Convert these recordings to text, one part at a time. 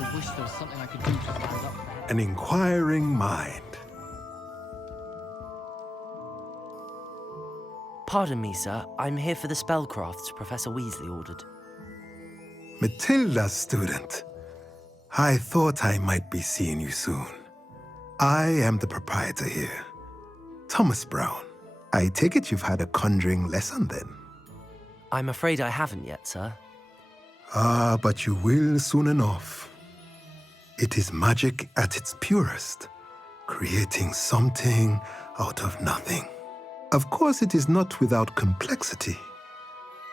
I wish there was something I could do to stand up for that. An inquiring mind. Pardon me, sir. I'm here for the spellcrafts Professor Weasley ordered. Matilda's student. I thought I might be seeing you soon. I am the proprietor here, Thomas Brown. I take it you've had a conjuring lesson then? I'm afraid I haven't yet, sir. Ah, but you will soon enough. It is magic at its purest, creating something out of nothing. Of course, it is not without complexity,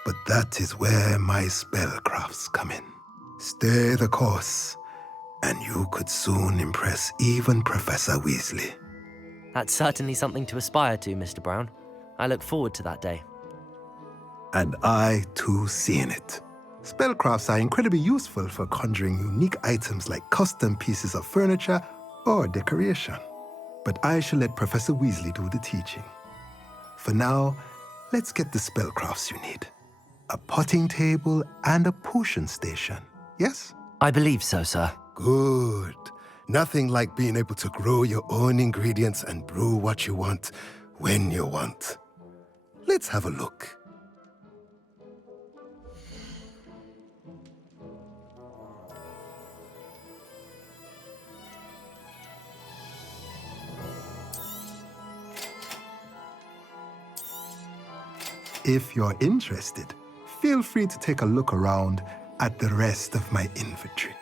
but that is where my spellcrafts come in. Stay the course, and you could soon impress even Professor Weasley. That's certainly something to aspire to, Mr. Brown. I look forward to that day. And I, too, seeing it. Spellcrafts are incredibly useful for conjuring unique items like custom pieces of furniture or decoration. But I shall let Professor Weasley do the teaching. For now, let's get the spellcrafts you need. A potting table and a potion station, yes? I believe so, sir. Good. Nothing like being able to grow your own ingredients and brew what you want when you want. Let's have a look. If you're interested, feel free to take a look around at the rest of my inventory.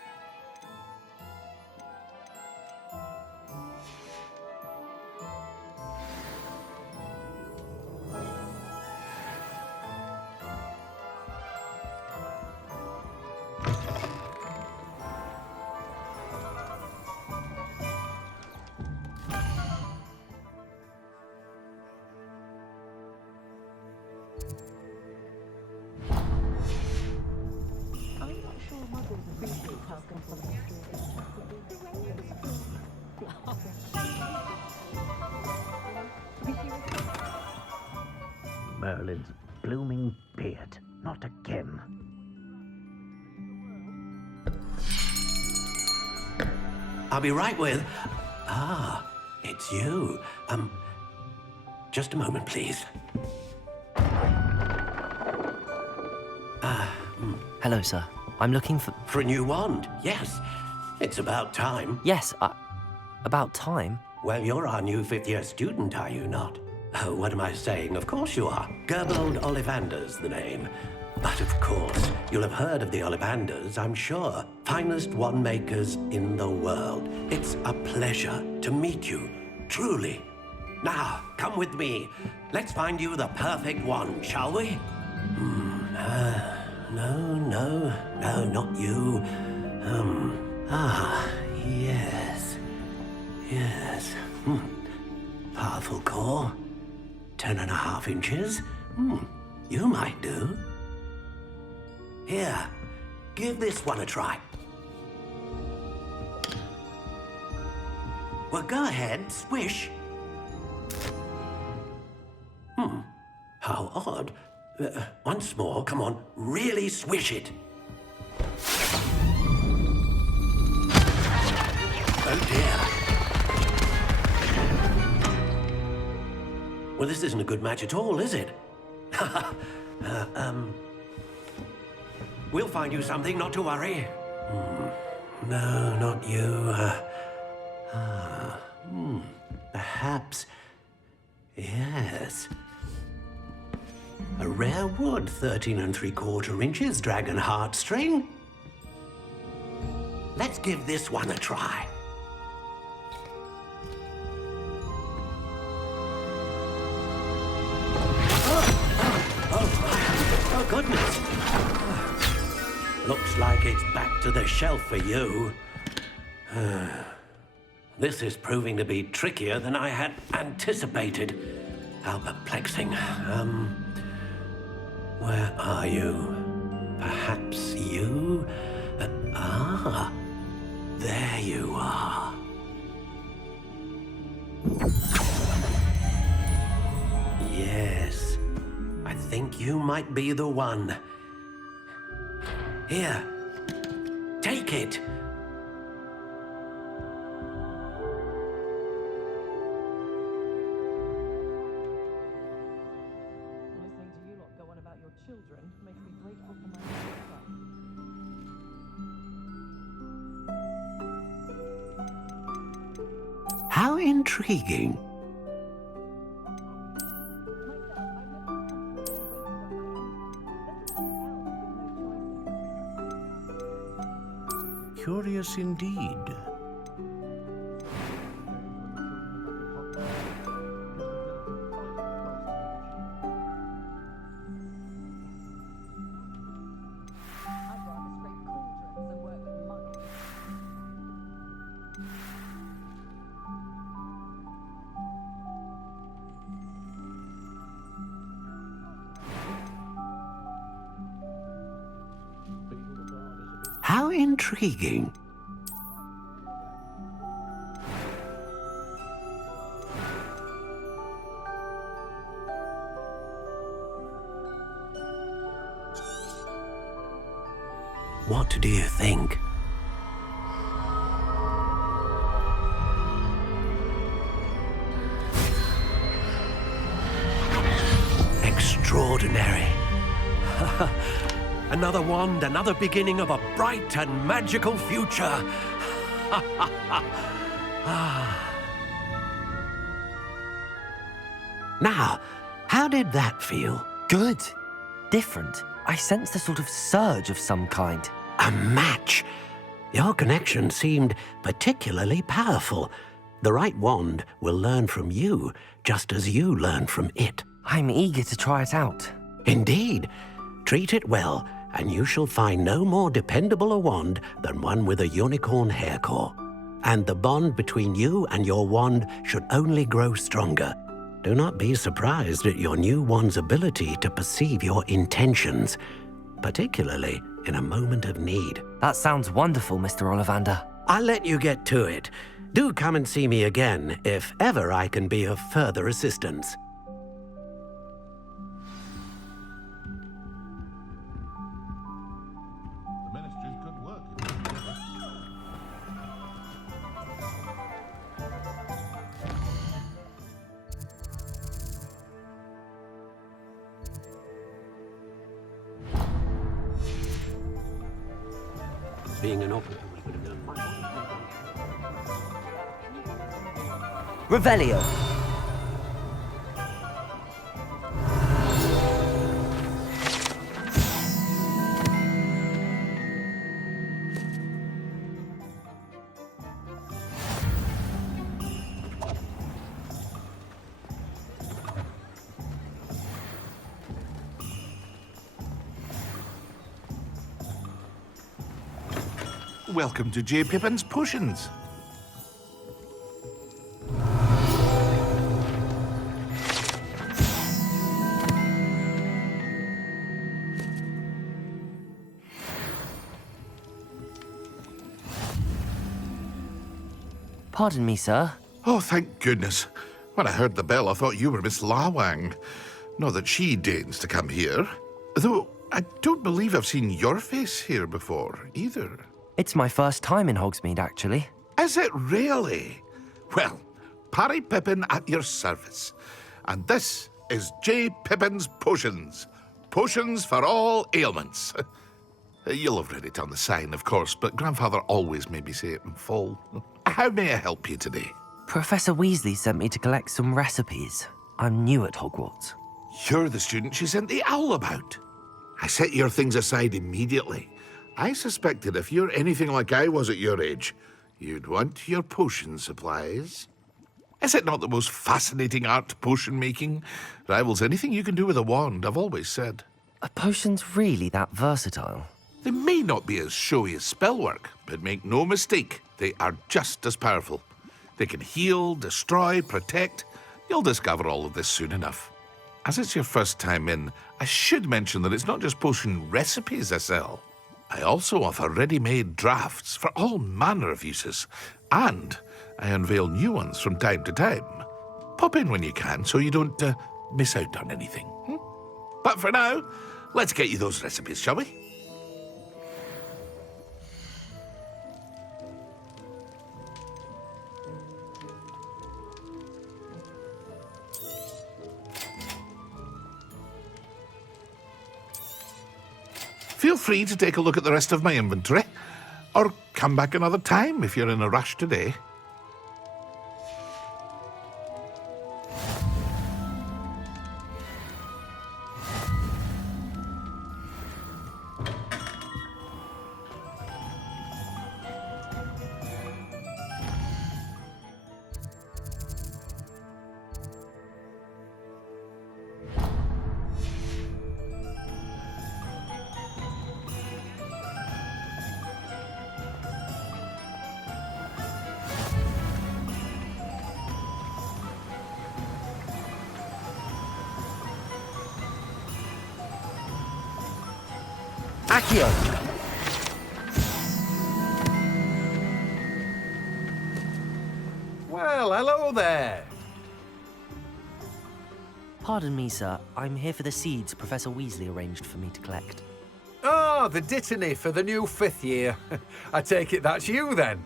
Merlin's blooming beard. Not again. I'll be right with... Ah, it's you. Just a moment, please. Hello, sir. I'm looking for... For a new wand, yes. It's about time. Yes, about time. Well, you're our new fifth-year student, are you not? Oh, what am I saying? Of course you are. Gerbold Ollivander's the name. But of course, you'll have heard of the Ollivanders, I'm sure. Finest wand makers in the world. It's a pleasure to meet you, truly. Now, come with me. Let's find you the perfect wand, shall we? No, not you. Yes. Powerful core. 10.5 inches. You might do. Here, give this one a try. Well, go ahead, swish. How odd. Once more, come on, really swish it. Oh dear. Well, this isn't a good match at all, is it? We'll find you something, not to worry. No, not you. Perhaps. Yes. A rare wood, 13 3/4 inches, dragon heartstring. Let's give this one a try. Oh, goodness! Looks like it's back to the shelf for you. This is proving to be trickier than I had anticipated. How perplexing. Where are you? Perhaps you? There you are. Yes, I think you might be the one. Here, take it. Listening to you lot go on about your children makes me grateful for my son. How intriguing. Curious indeed. How intriguing. What do you think? Extraordinary. Another wand, another beginning of a bright and magical future. Now, how did that feel? Good. Different. I sensed a sort of surge of some kind. A match. Your connection seemed particularly powerful. The right wand will learn from you, just as you learn from it. I'm eager to try it out. Indeed. Treat it well, and you shall find no more dependable a wand than one with a unicorn hair core. And the bond between you and your wand should only grow stronger. Do not be surprised at your new wand's ability to perceive your intentions, particularly in a moment of need. That sounds wonderful, Mr. Ollivander. I'll let you get to it. Do come and see me again if ever I can be of further assistance. The Ministry's good work. Being an operator, we would have done. Revelio. Welcome to J. Pippin's Potions. Pardon me, sir. Oh, thank goodness. When I heard the bell, I thought you were Miss Lawang. Not that she deigns to come here. Though, I don't believe I've seen your face here before, either. It's my first time in Hogsmeade, actually. Is it really? Well, Parry Pippin at your service. And this is J. Pippin's Potions. Potions for all ailments. You'll have read it on the sign, of course, but Grandfather always made me say it in full. How may I help you today? Professor Weasley sent me to collect some recipes. I'm new at Hogwarts. You're the student she sent the owl about. I set your things aside immediately. I suspected if you're anything like I was at your age, you'd want your potion supplies. Is it not the most fascinating art, potion making? Rivals anything you can do with a wand, I've always said. Are potions really that versatile? They may not be as showy as spellwork, but make no mistake, they are just as powerful. They can heal, destroy, protect. You'll discover all of this soon enough. As it's your first time in, I should mention that it's not just potion recipes I sell. I also offer ready-made drafts for all manner of uses, and I unveil new ones from time to time. Pop in when you can so you don't miss out on anything. But for now, let's get you those recipes, shall we? Feel free to take a look at the rest of my inventory, or come back another time if you're in a rush today. Accio! Well, hello there. Pardon me, sir. I'm here for the seeds Professor Weasley arranged for me to collect. Ah, the dittany for the new 5th year. I take it that's you, then.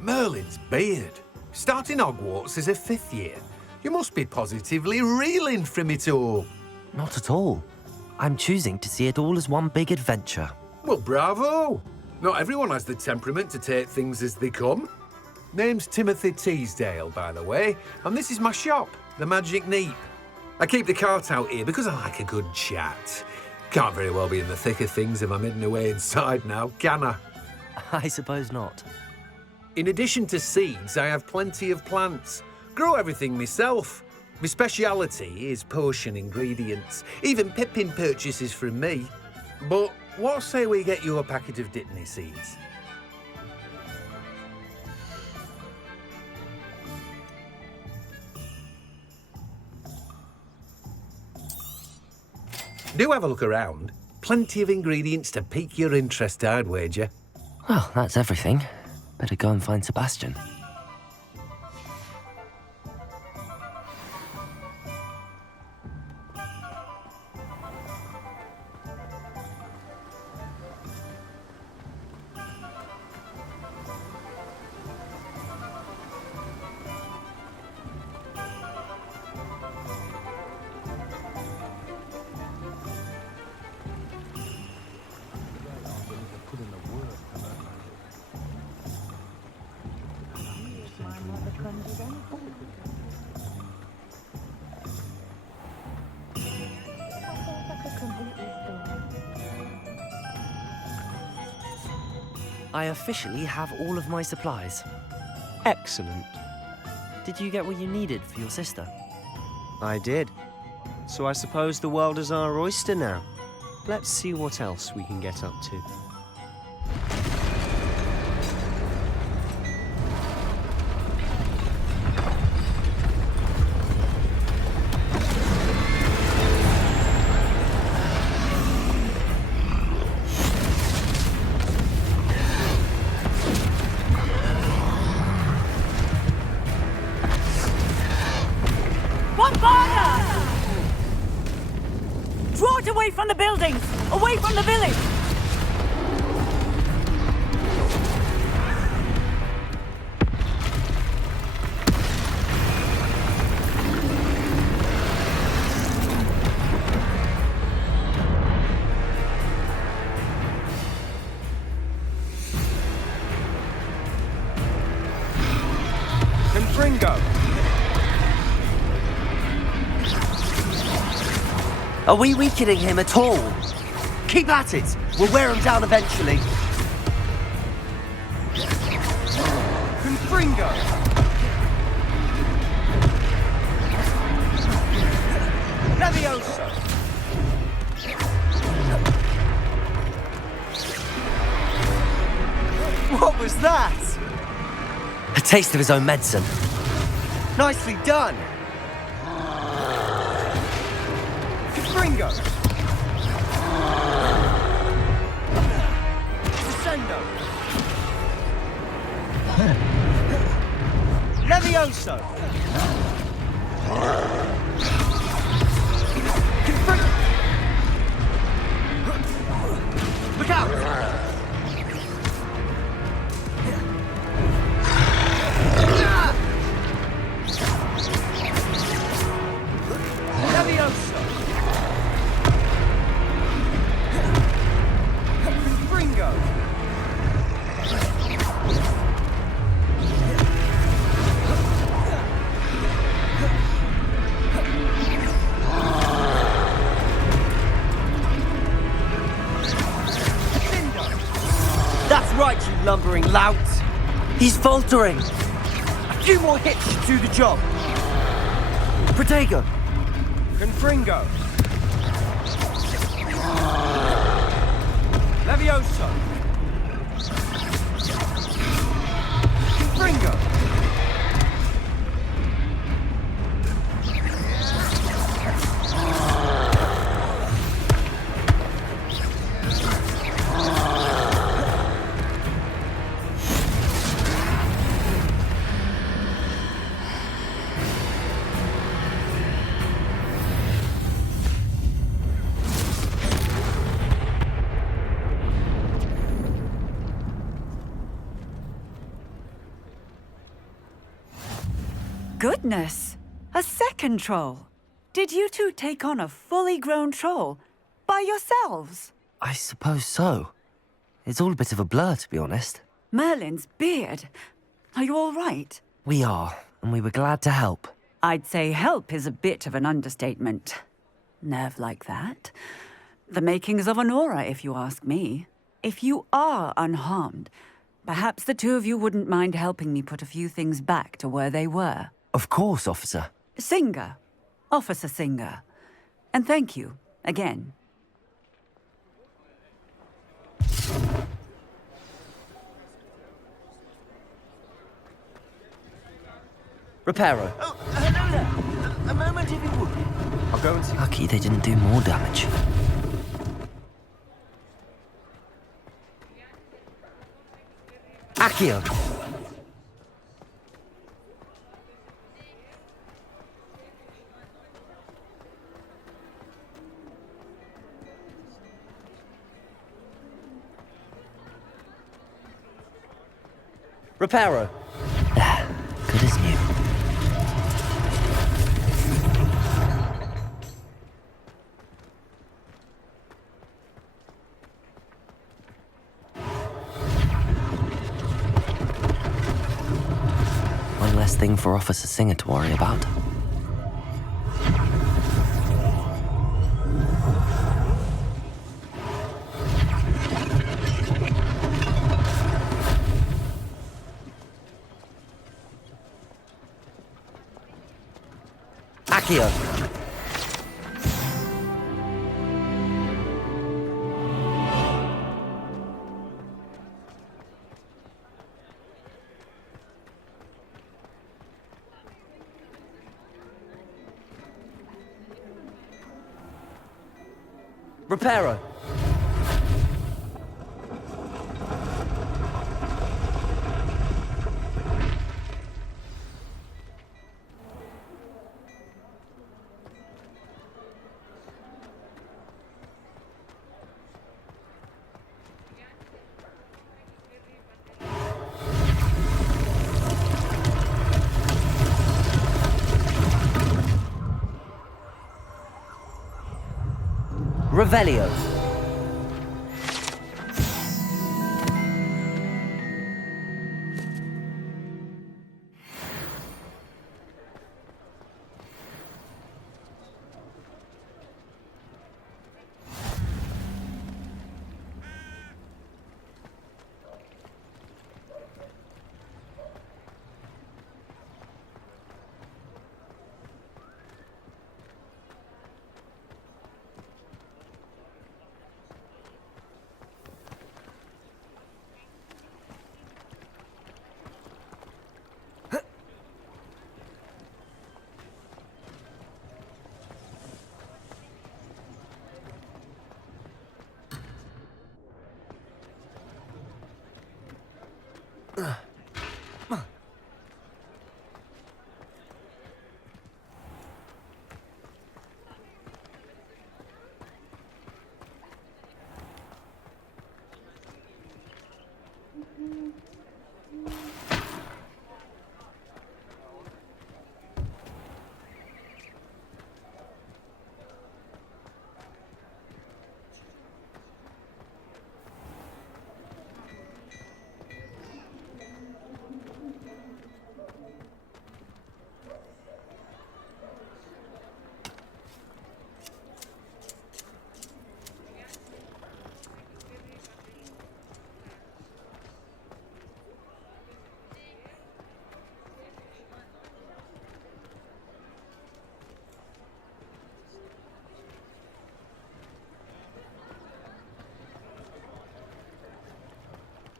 Merlin's beard. Starting Hogwarts as a 5th year. You must be positively reeling from it all. Not at all. I'm choosing to see it all as one big adventure. Well, bravo. Not everyone has the temperament to take things as they come. Name's Timothy Teasdale, by the way, and this is my shop, the Magic Neep. I keep the cart out here because I like a good chat. Can't very well be in the thick of things if I'm hidden away inside now, can I? I suppose not. In addition to seeds, I have plenty of plants. Grow everything myself. My speciality is potion ingredients. Even Pippin purchases from me. But what say we get you a packet of dittany seeds? Do have a look around. Plenty of ingredients to pique your interest, I'd wager. Well, that's everything. Better go and find Sebastian. I officially have all of my supplies. Excellent. Did you get what you needed for your sister? I did. So I suppose the world is our oyster now. Let's see what else we can get up to. Draw it away from the buildings! Away from the village! Confringo! Are we weakening him at all? Keep at it! We'll wear him down eventually. Confringo! Levioso! taste of his own medicine. Nicely done! Gringo! Crescendo! Levioso! Look out! Levioso! Gringo! That's right, you lumbering lout! He's faltering! A few more hits should do the job! Protego! Confringo! Levioso! Confringo! Goodness! A second troll! Did you two take on a fully grown troll? By yourselves? I suppose so. It's all a bit of a blur, to be honest. Merlin's beard. Are you all right? We are, and we were glad to help. I'd say help is a bit of an understatement. Nerve like that. The makings of an aura, if you ask me. If you are unharmed, perhaps the two of you wouldn't mind helping me put a few things back to where they were. Of course, officer. Singer. Officer Singer. And thank you, again. Reparo. Oh, hello there. A moment if you would. I'll go and see. Lucky they didn't do more damage. Accio. Reparo. Good as new. One less thing for Officer Singer to worry about. Accio. Reparo. Revelio.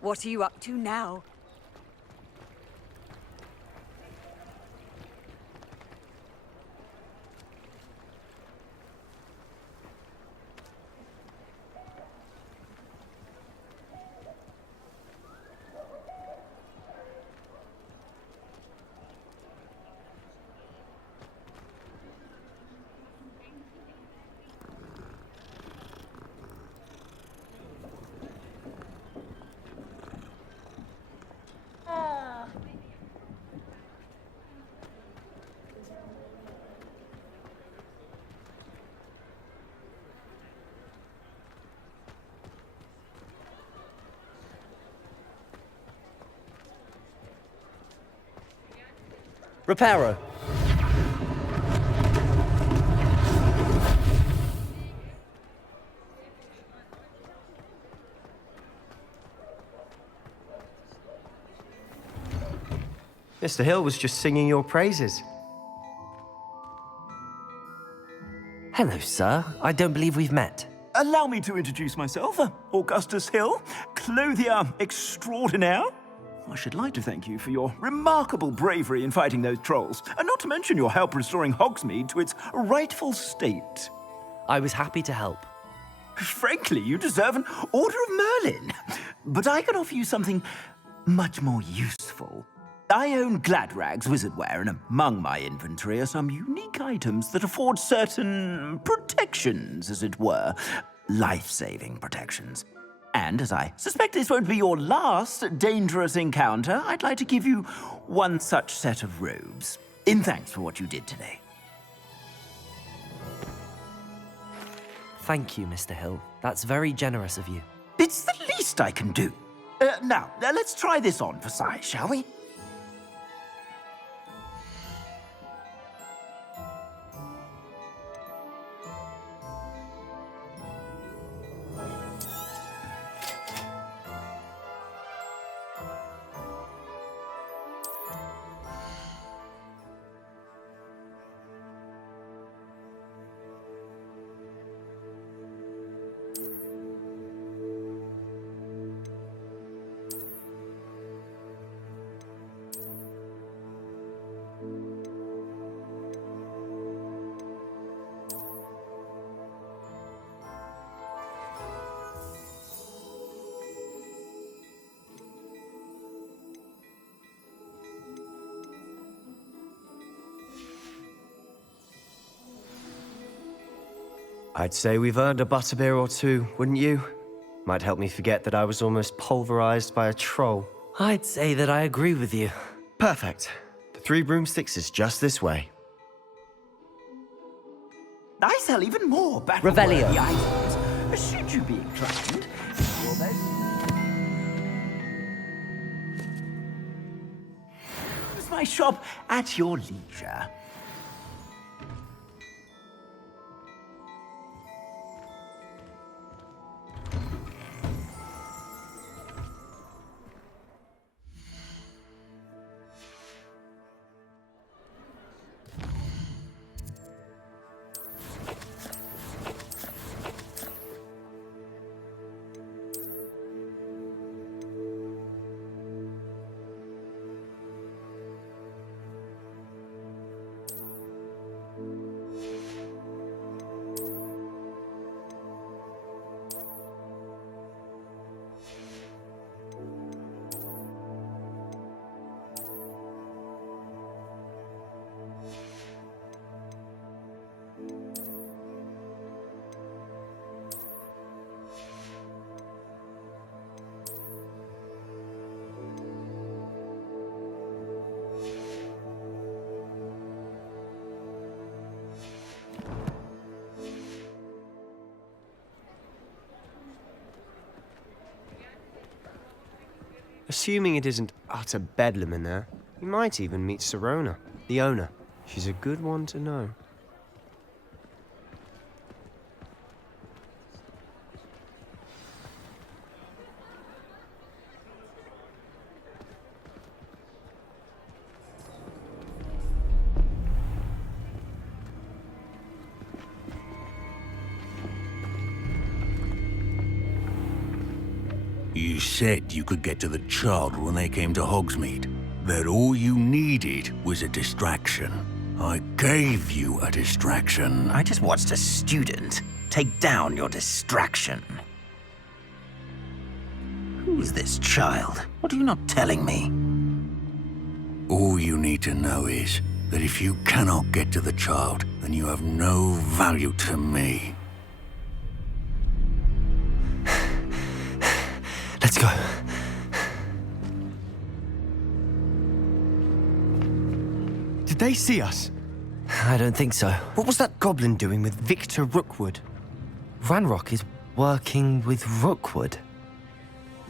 What are you up to now? Reparo. Mr. Hill was just singing your praises. Hello, sir. I don't believe we've met. Allow me to introduce myself, Augustus Hill, clothier extraordinaire. I should like to thank you for your remarkable bravery in fighting those trolls, and not to mention your help restoring Hogsmeade to its rightful state. I was happy to help. Frankly, you deserve an Order of Merlin. But I can offer you something much more useful. I own Gladrag's wizardware, and among my inventory are some unique items that afford certain protections, as it were. Life-saving protections. And as I suspect this won't be your last dangerous encounter, I'd like to give you one such set of robes, in thanks for what you did today. Thank you, Mr. Hill. That's very generous of you. It's the least I can do. Now, let's try this on for size, shall we? I'd say we've earned a butterbeer or two, wouldn't you? Might help me forget that I was almost pulverized by a troll. I'd say that I agree with you. Perfect. The 3 broomsticks is just this way. I sell even more Revelio. battle-worthy items. Should you be inclined? Use my shop at your leisure. Assuming it isn't utter bedlam in there, you might even meet Serona, the owner. She's a good one to know. You said you could get to the child when they came to Hogsmeade. That all you needed was a distraction. I gave you a distraction. I just watched a student take down your distraction. Who is this child? What are you not telling me? All you need to know is that if you cannot get to the child, then you have no value to me. Let's go. Did they see us? I don't think so. What was that goblin doing with Victor Rookwood? Ranrock is working with Rookwood.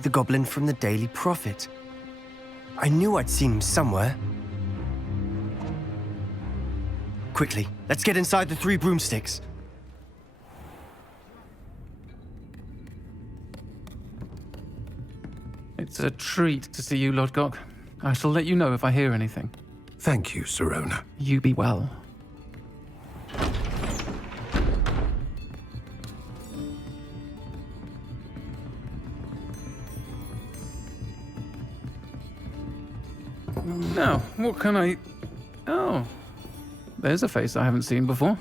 The goblin from the Daily Prophet. I knew I'd seen him somewhere. Quickly, let's get inside the 3 broomsticks. It's a treat to see you, Lodgok. I shall let you know if I hear anything. Thank you, Sirona. You be well. Now, what can I... Oh, there's a face I haven't seen before.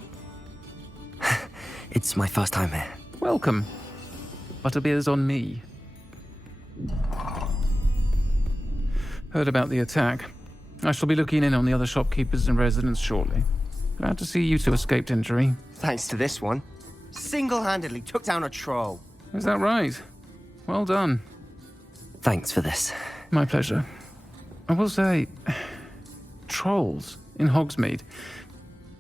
It's my first time here. Welcome. Butterbeer's on me. Heard about the attack. I shall be looking in on the other shopkeepers and residents shortly. Glad to see you two escaped injury. Thanks to this one. Single-handedly took down a troll. Is that right? Well done. Thanks for this. My pleasure. I will say, trolls in Hogsmeade.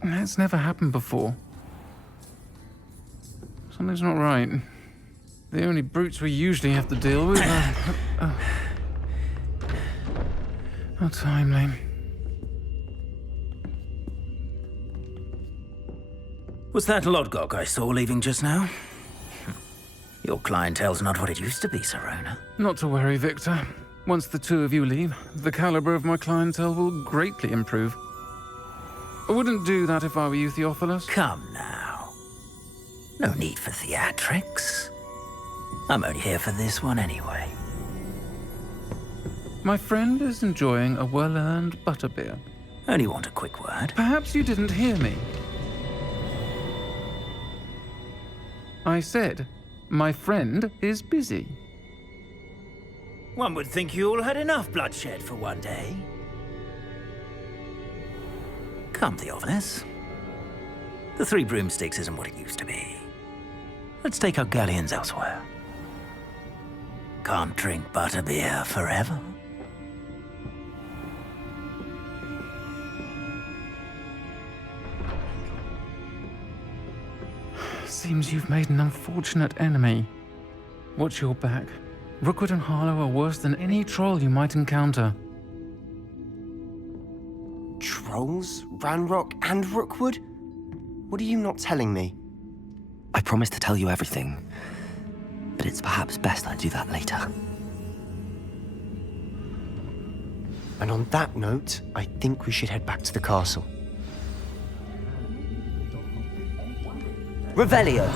That's never happened before. Something's not right. The only brutes we usually have to deal with are... How timely. Was that Lodgok I saw leaving just now? Your clientele's not what it used to be, Sirona. Not to worry, Victor. Once the 2 of you leave, the caliber of my clientele will greatly improve. I wouldn't do that if I were you, Theophilus. Come now. No need for theatrics. I'm only here for this one anyway. My friend is enjoying a well-earned butterbeer. Only want a quick word. Perhaps you didn't hear me. I said, my friend is busy. One would think you all had enough bloodshed for one day. Come, Theophilus. The 3 broomsticks isn't what it used to be. Let's take our galleons elsewhere. Can't drink butterbeer forever. Seems you've made an unfortunate enemy. Watch your back. Rookwood and Harlow are worse than any troll you might encounter. Trolls? Ranrock and Rookwood? What are you not telling me? I promised to tell you everything, but it's perhaps best I do that later. And on that note, I think we should head back to the castle. Revelio!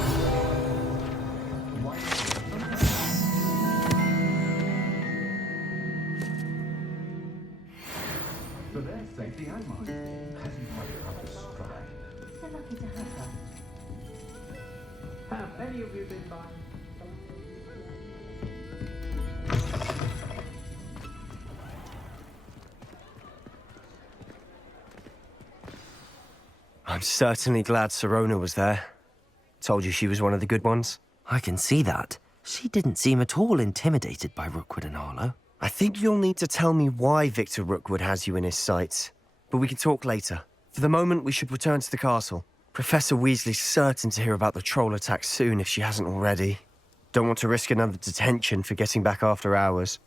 For their safety and mine, hasn't quite come to stride. They're lucky to have her. Have any of you been by? I'm certainly glad Sirona was there. Told you she was one of the good ones. I can see that. She didn't seem at all intimidated by Rookwood and Harlow. I think you'll need to tell me why Victor Rookwood has you in his sights. But we can talk later. For the moment, we should return to the castle. Professor Weasley's certain to hear about the troll attack soon if she hasn't already. Don't want to risk another detention for getting back after hours.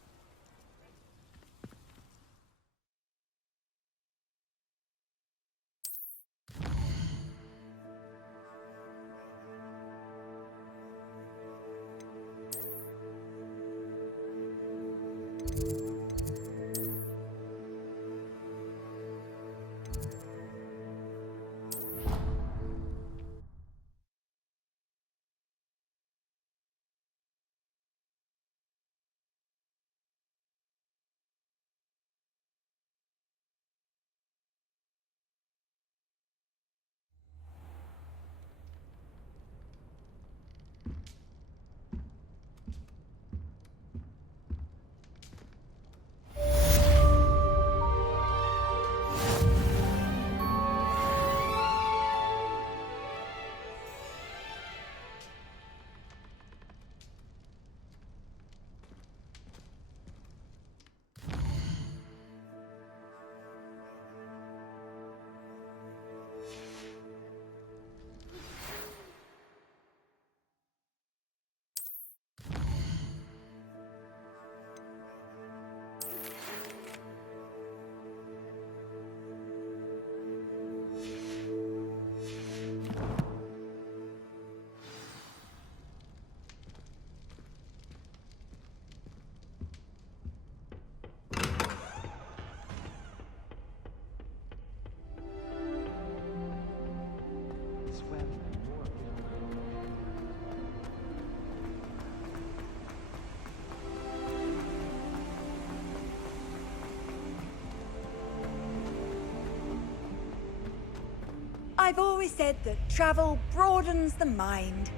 I've always said that travel broadens the mind.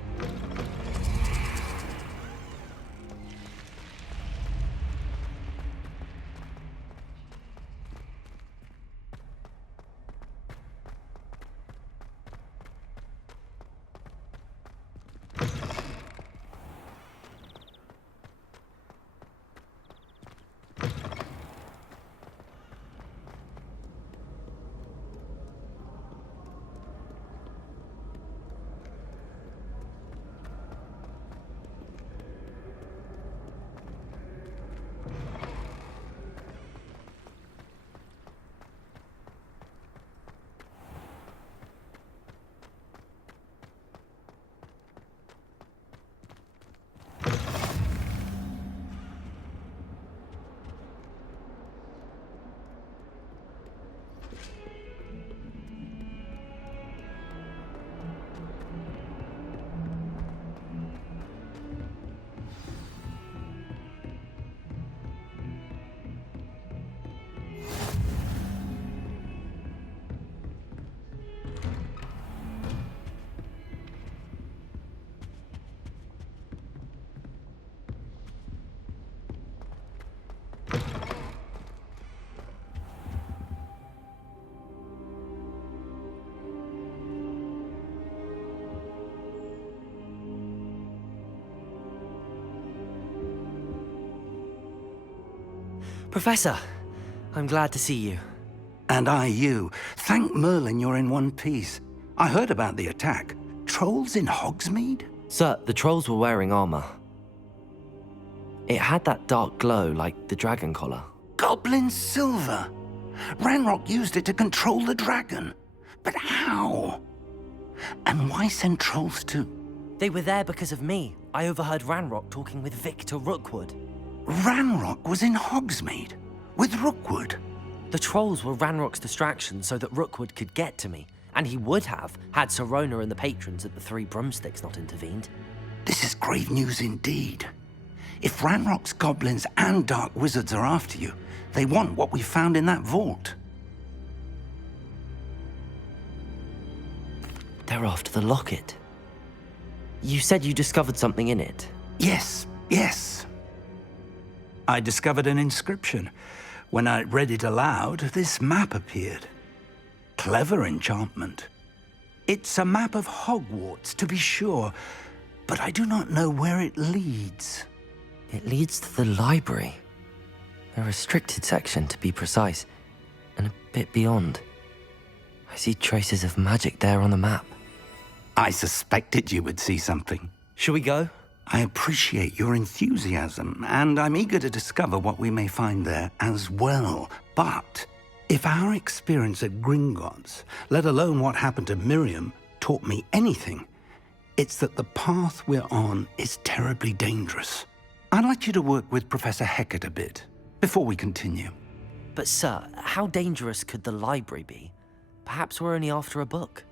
Professor, I'm glad to see you. And I you. Thank Merlin you're in one piece. I heard about the attack. Trolls in Hogsmeade? Sir, the trolls were wearing armor. It had that dark glow like the dragon collar. Goblin silver! Ranrock used it to control the dragon. But how? And why send trolls too? They were there because of me. I overheard Ranrock talking with Victor Rookwood. Ranrock was in Hogsmeade? With Rookwood? The trolls were Ranrock's distraction so that Rookwood could get to me. And he would have, had Sirona and the patrons at the Three Broomsticks not intervened. This is grave news indeed. If Ranrock's goblins and dark wizards are after you, they want what we found in that vault. They're after the locket. You said you discovered something in it. Yes. I discovered an inscription. When I read it aloud, this map appeared. Clever enchantment. It's a map of Hogwarts, to be sure, but I do not know where it leads. It leads to the library. A restricted section, to be precise, and a bit beyond. I see traces of magic there on the map. I suspected you would see something. Shall we go? I appreciate your enthusiasm, and I'm eager to discover what we may find there as well. But if our experience at Gringotts, let alone what happened to Miriam, taught me anything, it's that the path we're on is terribly dangerous. I'd like you to work with Professor Hecat a bit, before we continue. But sir, how dangerous could the library be? Perhaps we're only after a book.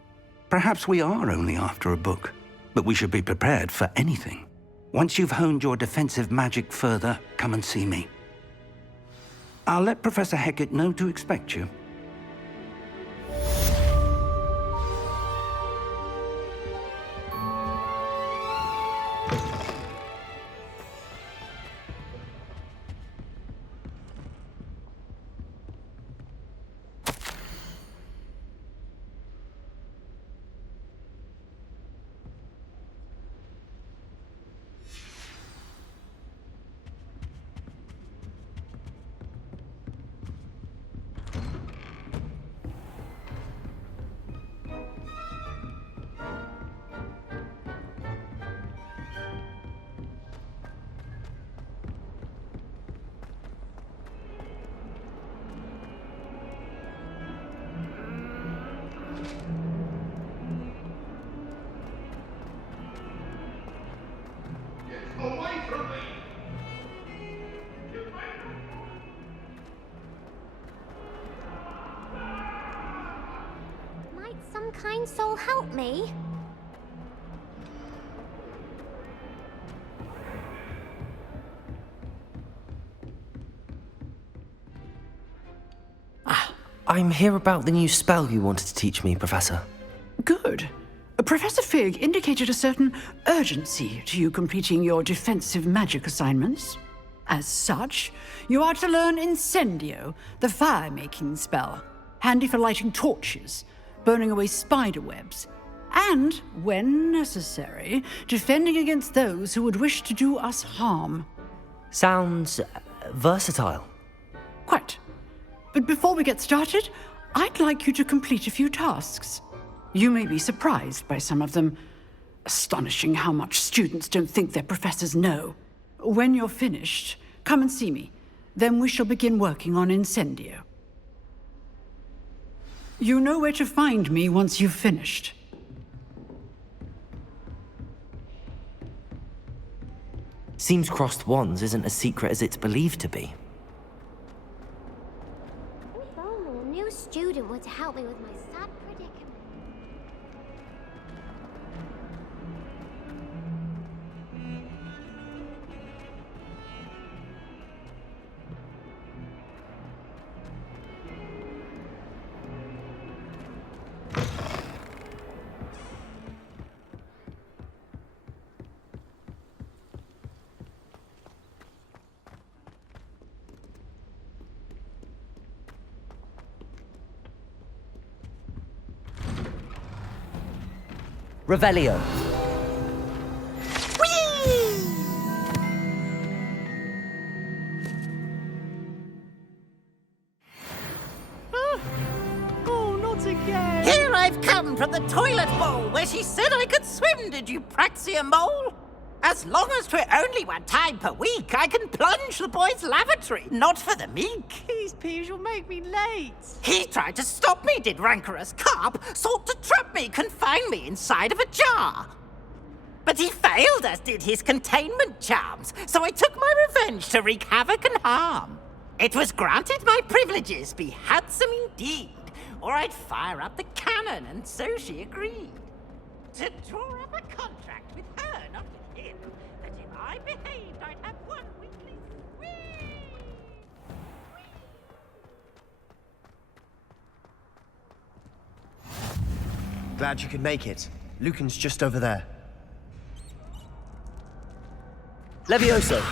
Perhaps we are only after a book, but we should be prepared for anything. Once you've honed your defensive magic further, come and see me. I'll let Professor Hecat know to expect you. Might some kind soul help me? I'm here about the new spell you wanted to teach me, Professor. Good. Professor Fig indicated a certain urgency to you completing your defensive magic assignments. As such, you are to learn Incendio, the fire-making spell, handy for lighting torches, burning away spider webs, and, when necessary, defending against those who would wish to do us harm. Sounds versatile. Quite. But before we get started, I'd like you to complete a few tasks. You may be surprised by some of them. Astonishing how much students don't think their professors know. When you're finished, come and see me. Then we shall begin working on Incendio. You know where to find me once you've finished. Seems crossed wands isn't as secret as it's believed to be. If only a new student were to help me with my sad predicament. Revelio. Oh, not again! Here I've come from the toilet bowl where she said I could swim, did you praxia mole? As long as 'twere only one time per week, I can plunge the boy's lavatory, not for the meek. These peeves will make me late. He tried to stop me, did rancorous carp, sought to trap me, confine me inside of a jar. But he failed, as did his containment charms, so I took my revenge to wreak havoc and harm. It was granted my privileges be handsome indeed, or I'd fire up the cannon, and so she agreed. To draw up a contract with her, not with him, that if I behaved, I'd have one weekly swing. Glad you could make it. Lucan's just over there. Levioso!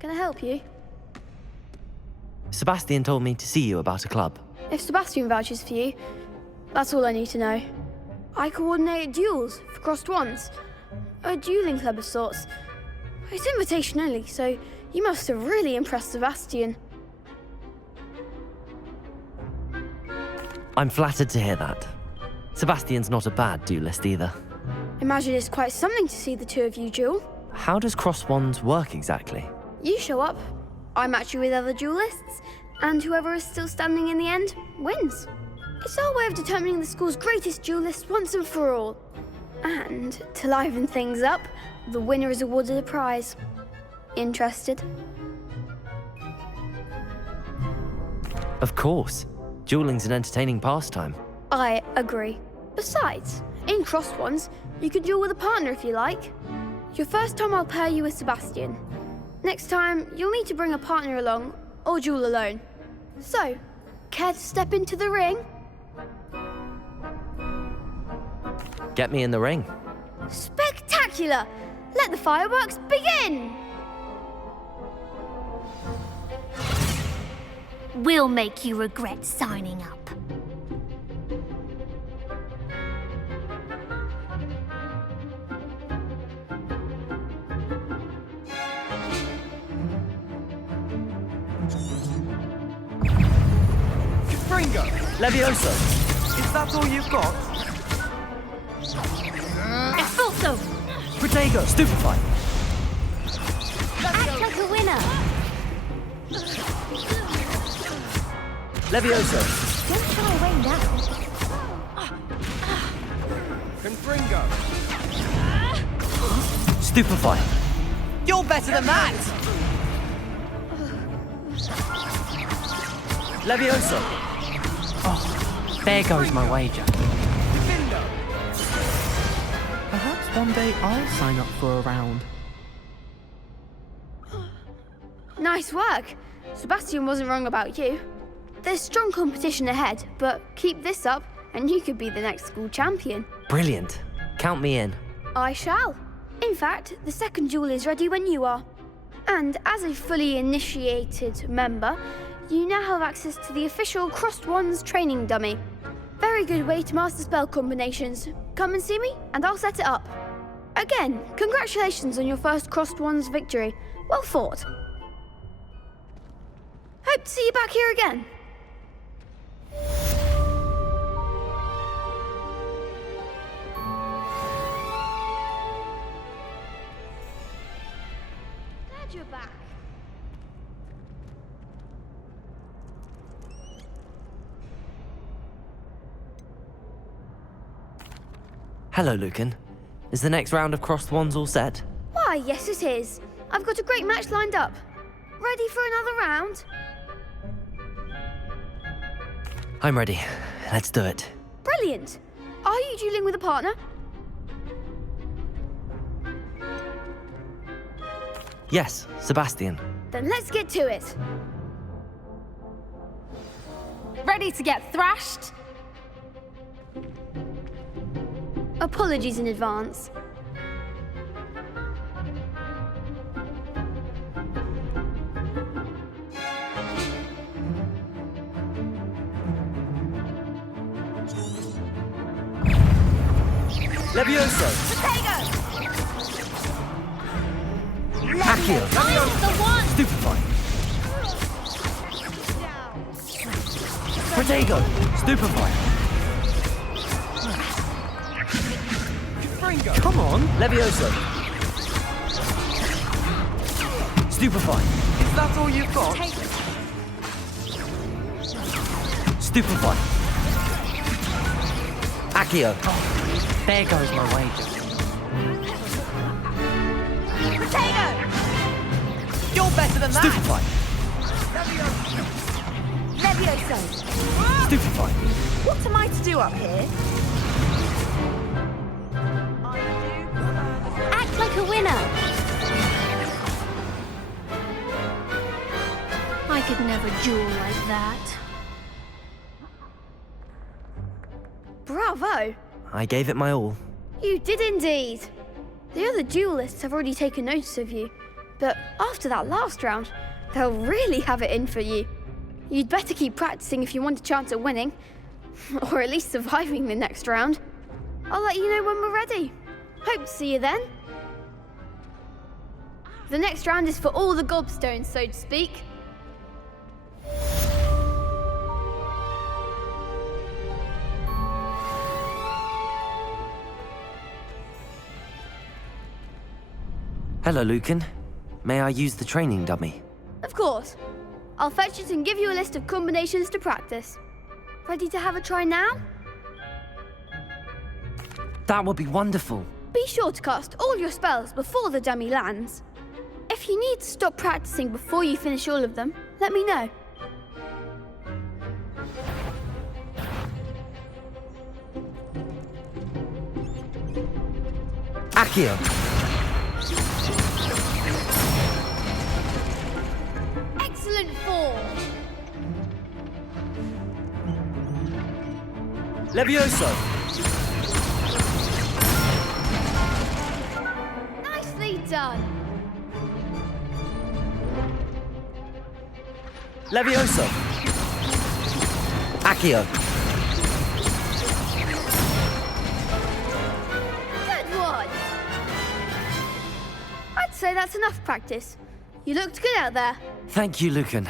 Can I help you? Sebastian told me to see you about a club. If Sebastian vouches for you, that's all I need to know. I coordinate duels for crossed wands. A dueling club of sorts. It's invitation only, so you must have really impressed Sebastian. I'm flattered to hear that. Sebastian's not a bad duelist either. Imagine it's quite something to see the two of you duel. How does cross wands work exactly? You show up, I match you with other duelists, and whoever is still standing in the end wins. It's our way of determining the school's greatest duelist once and for all. And to liven things up, the winner is awarded a prize. Interested? Of course. Dueling's an entertaining pastime. I agree. Besides, in crossed ones, you can duel with a partner if you like. Your first time I'll pair you with Sebastian. Next time, you'll need to bring a partner along, or duel alone. So, care to step into the ring? Get me in the ring. Spectacular! Let the fireworks begin! We'll make you regret signing up. Fringo! Levioso! Is that all you've got? Expulso! Protego! Stupefy! Act like a winner! Levioso! Don't shy away now. Confringo! Stupefy! You're better than that! Levioso! Oh, there goes my wager. Defendo! Perhaps one day I'll sign up for a round. Nice work. Sebastian wasn't wrong about you. There's strong competition ahead, but keep this up and you could be the next school champion. Brilliant. Count me in. I shall. In fact, the second duel is ready when you are. And as a fully initiated member, you now have access to the official Crossed Wands training dummy. Very good way to master spell combinations. Come and see me, and I'll set it up. Again, congratulations on your first Crossed Wands victory. Well fought. Hope to see you back here again. Glad you're back. Hello, Lucan. Is the next round of Crossed Wands all set? Why, yes it is. I've got a great match lined up. Ready for another round? I'm ready. Let's do it. Brilliant. Are you dueling with a partner? Yes, Sebastian. Then let's get to it. Ready to get thrashed? Apologies in advance. Levioso! Accio! Stupefy! Protego! Stupefy! Come on! Levioso! Stupefy! Is that all you've got? Stupefy! Accio! There goes my wager. Potato! You're better than that! Stupefy! Levioso! Stupefy! What am I to do up here? Act like a winner. I could never duel like that. Bravo! I gave it my all. You did indeed. The other duelists have already taken notice of you, but after that last round, they'll really have it in for you. You'd better keep practicing if you want a chance at winning, or at least surviving the next round. I'll let you know when we're ready. Hope to see you then. The next round is for all the gobstones, so to speak. Hello, Lucan. May I use the training dummy? Of course. I'll fetch it and give you a list of combinations to practice. Ready to have a try now? That would be wonderful. Be sure to cast all your spells before the dummy lands. If you need to stop practicing before you finish all of them, let me know. Accio! Excellent form! Levioso! Nicely done! Levioso! Accio! Good one! I'd say that's enough practice. You looked good out there. Thank you, Lucan.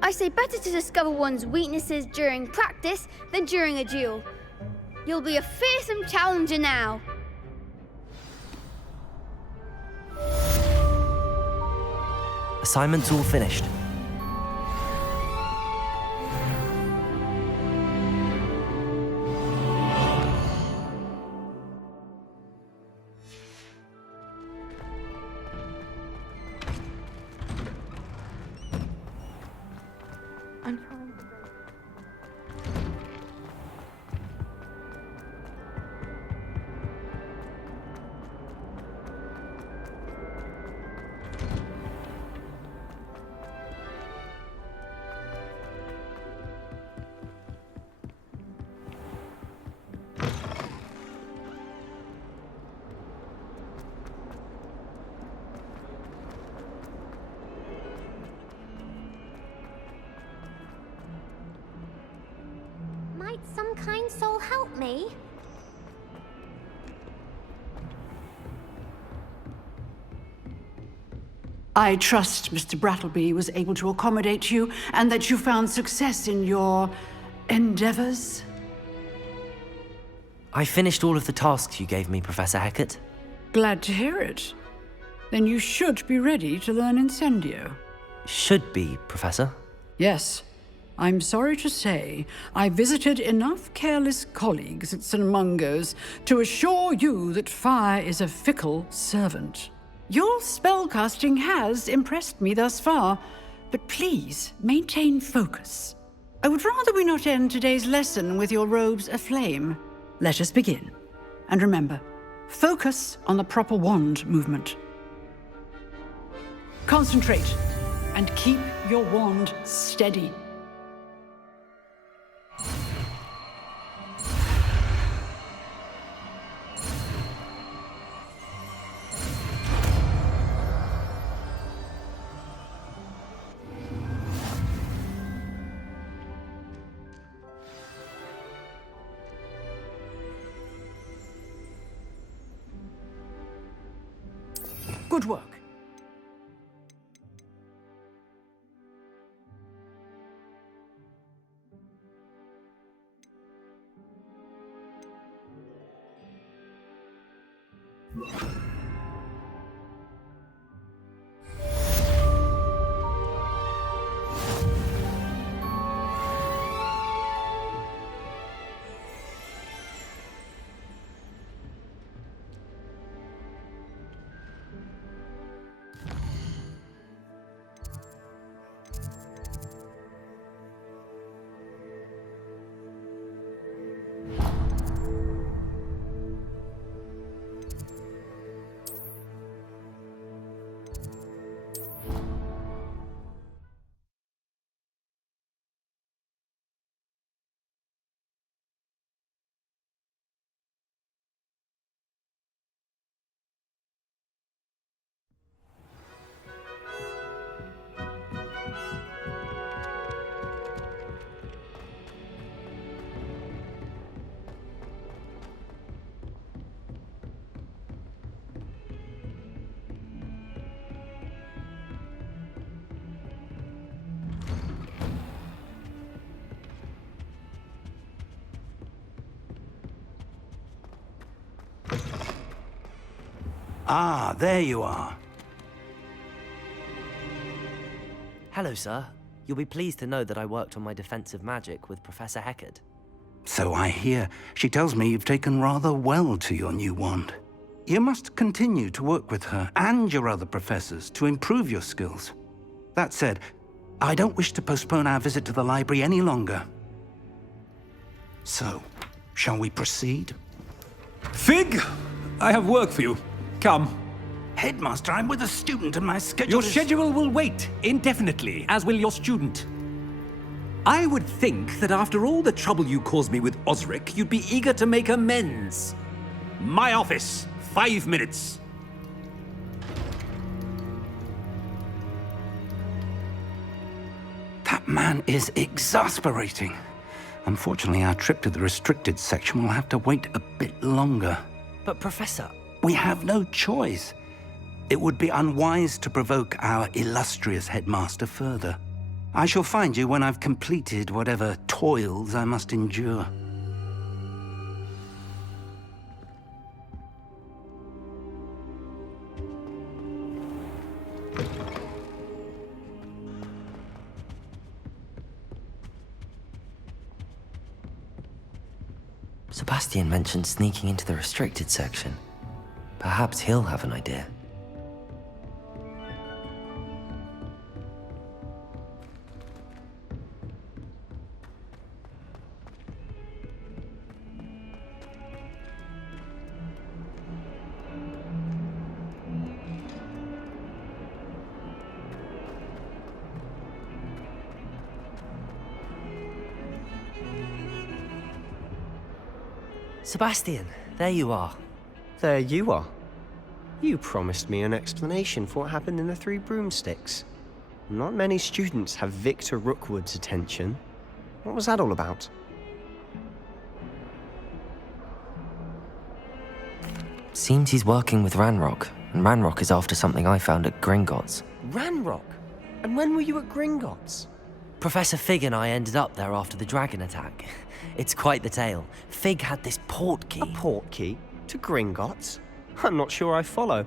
I say better to discover one's weaknesses during practice than during a duel. You'll be a fearsome challenger now. Assignment's all finished. Scully. I trust Mr. Brattleby was able to accommodate you and that you found success in your endeavors. I finished all of the tasks you gave me, Professor Hecat. Glad to hear it. Then you should be ready to learn Incendio. Should be, Professor. Yes. I'm sorry to say, I visited enough careless colleagues at St. Mungo's to assure you that fire is a fickle servant. Your spellcasting has impressed me thus far, but please maintain focus. I would rather we not end today's lesson with your robes aflame. Let us begin. And remember, focus on the proper wand movement. Concentrate and keep your wand steady. Good work. Ah, there you are. Hello, sir. You'll be pleased to know that I worked on my defensive magic with Professor Hecat. So I hear. She tells me you've taken rather well to your new wand. You must continue to work with her and your other professors to improve your skills. That said, I don't wish to postpone our visit to the library any longer. So, shall we proceed? Fig! I have work for you. Come. Headmaster, I'm with a student and my schedule Your is... schedule will wait indefinitely, as will your student. I would think that after all the trouble you caused me with Osric, you'd be eager to make amends. My office, 5 minutes. That man is exasperating. Unfortunately, our trip to the restricted section will have to wait a bit longer. But, Professor... We have no choice. It would be unwise to provoke our illustrious headmaster further. I shall find you when I've completed whatever toils I must endure. Sebastian mentioned sneaking into the restricted section. Perhaps he'll have an idea. Sebastian, there you are. There you are. You promised me an explanation for what happened in the Three Broomsticks. Not many students have Victor Rookwood's attention. What was that all about? Seems he's working with Ranrock, and Ranrock is after something I found at Gringotts. Ranrock? And when were you at Gringotts? Professor Fig and I ended up there after the dragon attack. It's quite the tale. Fig had this port key. A port key? To Gringotts? I'm not sure I follow.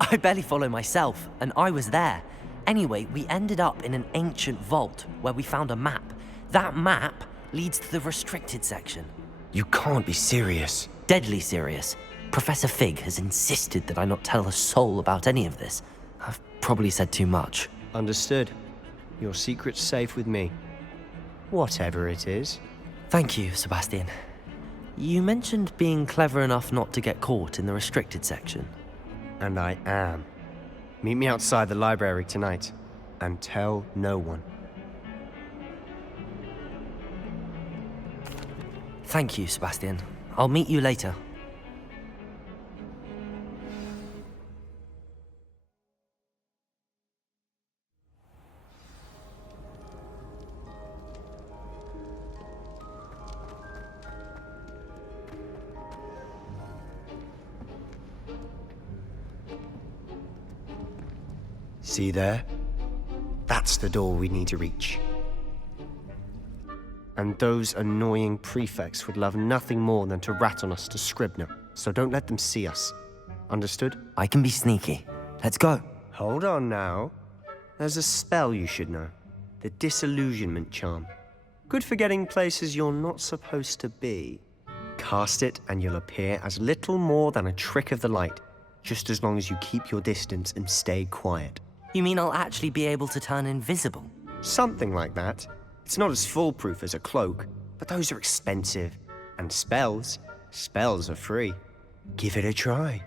I barely follow myself, and I was there. Anyway, we ended up in an ancient vault where we found a map. That map leads to the restricted section. You can't be serious. Deadly serious. Professor Fig has insisted that I not tell a soul about any of this. I've probably said too much. Understood. Your secret's safe with me. Whatever it is. Thank you, Sebastian. You mentioned being clever enough not to get caught in the restricted section. And I am. Meet me outside the library tonight, and tell no one. Thank you, Sebastian. I'll meet you later. See there? That's the door we need to reach. And those annoying prefects would love nothing more than to rat on us to Scribner, so don't let them see us. Understood? I can be sneaky. Let's go. Hold on now. There's a spell you should know. The Disillusionment Charm. Good for getting places you're not supposed to be. Cast it and you'll appear as little more than a trick of the light, just as long as you keep your distance and stay quiet. You mean I'll actually be able to turn invisible? Something like that. It's not as foolproof as a cloak, but those are expensive. And spells are free. Give it a try.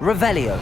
Revelio.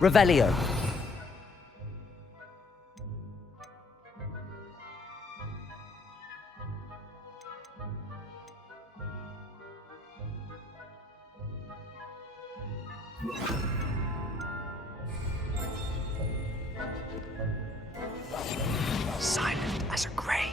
Revelio. Silent as a grave.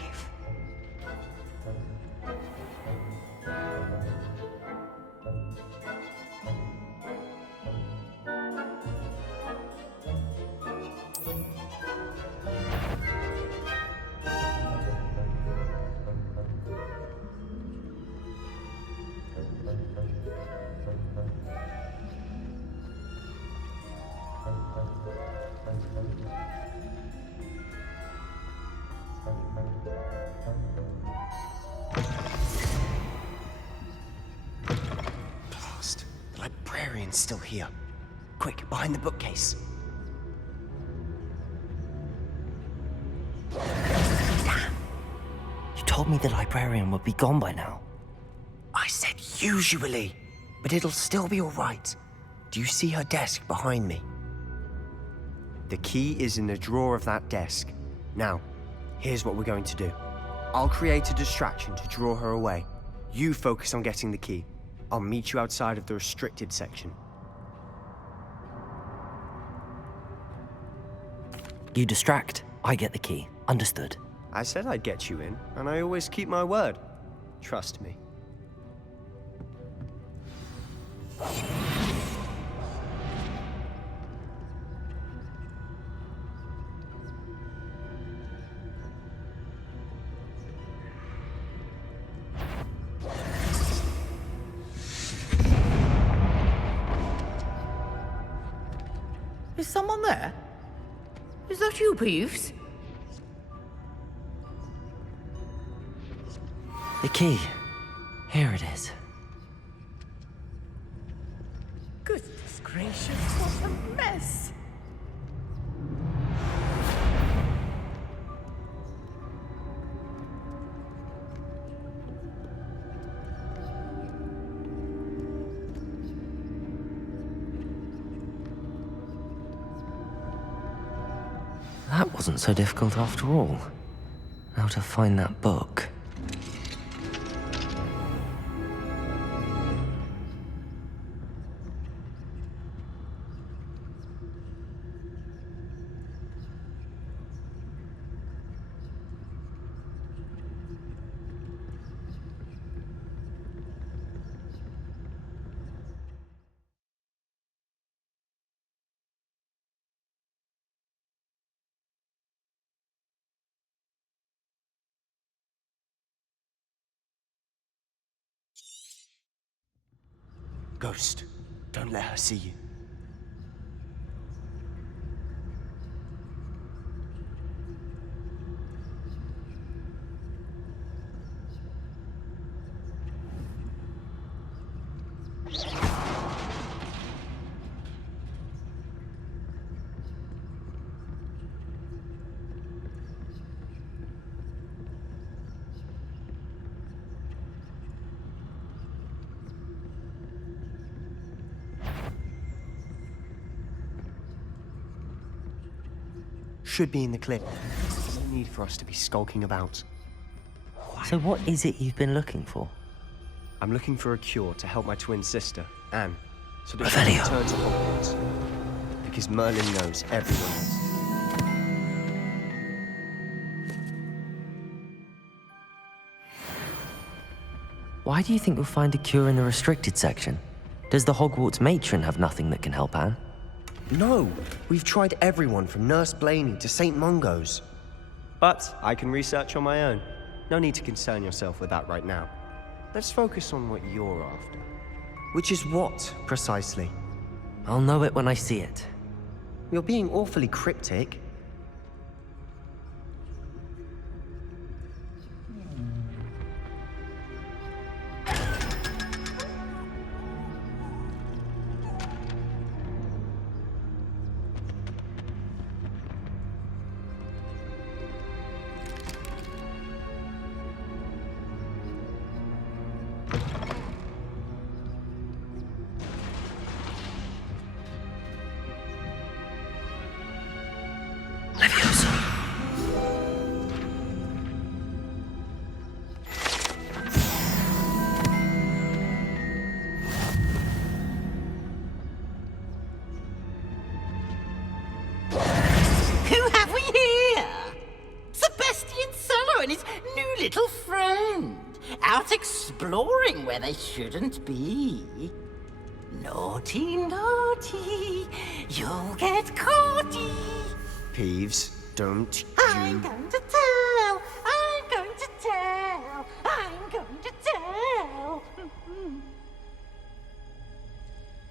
librarian's still here. Quick, behind the bookcase. Damn. You told me the librarian would be gone by now. I said usually, but it'll still be all right. Do you see her desk behind me? The key is in the drawer of that desk. Now, here's what we're going to do. I'll create a distraction to draw her away. You focus on getting the key. I'll meet you outside of the restricted section. You distract, I get the key. Understood. I said I'd get you in, and I always keep my word. Trust me. Is someone there? Is that you, Peeves? The key. Here it is. Goodness gracious, what a mess! That wasn't so difficult after all. Now to find that book. Ghost, don't let her see you. Should be in the clip. No need for us to be skulking about. So what is it you've been looking for? I'm looking for a cure to help my twin sister, Anne, so that she can return to Hogwarts. Because Merlin knows everyone else. Why do you think you'll find a cure in the restricted section? Does the Hogwarts matron have nothing that can help Anne? No! We've tried everyone from Nurse Blaney to St. Mungo's. But I can research on my own. No need to concern yourself with that right now. Let's focus on what you're after. Which is what, precisely? I'll know it when I see it. You're being awfully cryptic. Little friend, out exploring where they shouldn't be. Naughty, naughty, you'll get caughty. Peeves, don't I'm going to tell, I'm going to tell, I'm going to tell.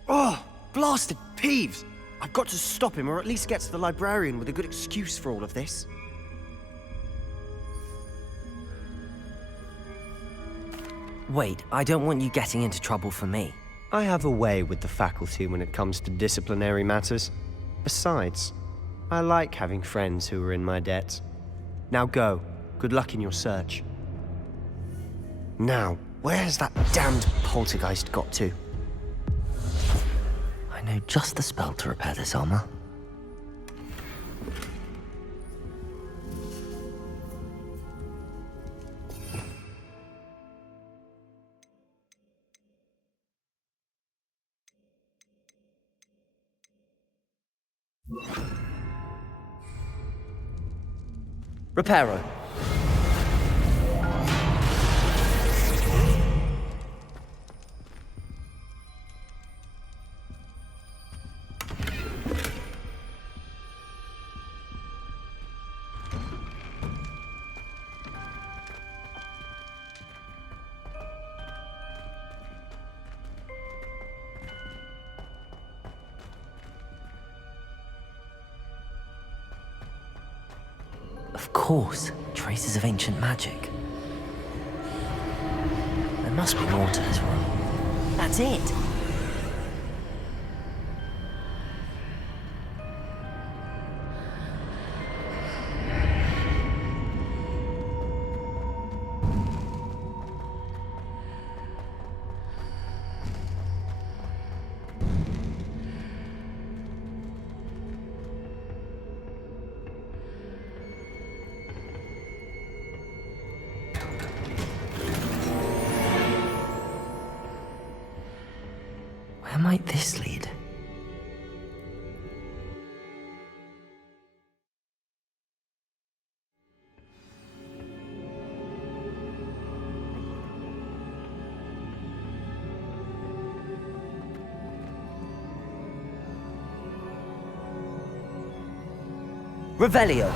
Oh, blasted Peeves! I've got to stop him, or at least get to the librarian with a good excuse for all of this. Wait, I don't want you getting into trouble for me. I have a way with the faculty when it comes to disciplinary matters. Besides, I like having friends who are in my debt. Now go. Good luck in your search. Now, where's that damned poltergeist got to? I know just the spell to repair this armor. Reparo. Of course, traces of ancient magic. There must be more to this room. That's it! Where might this lead? Revelio.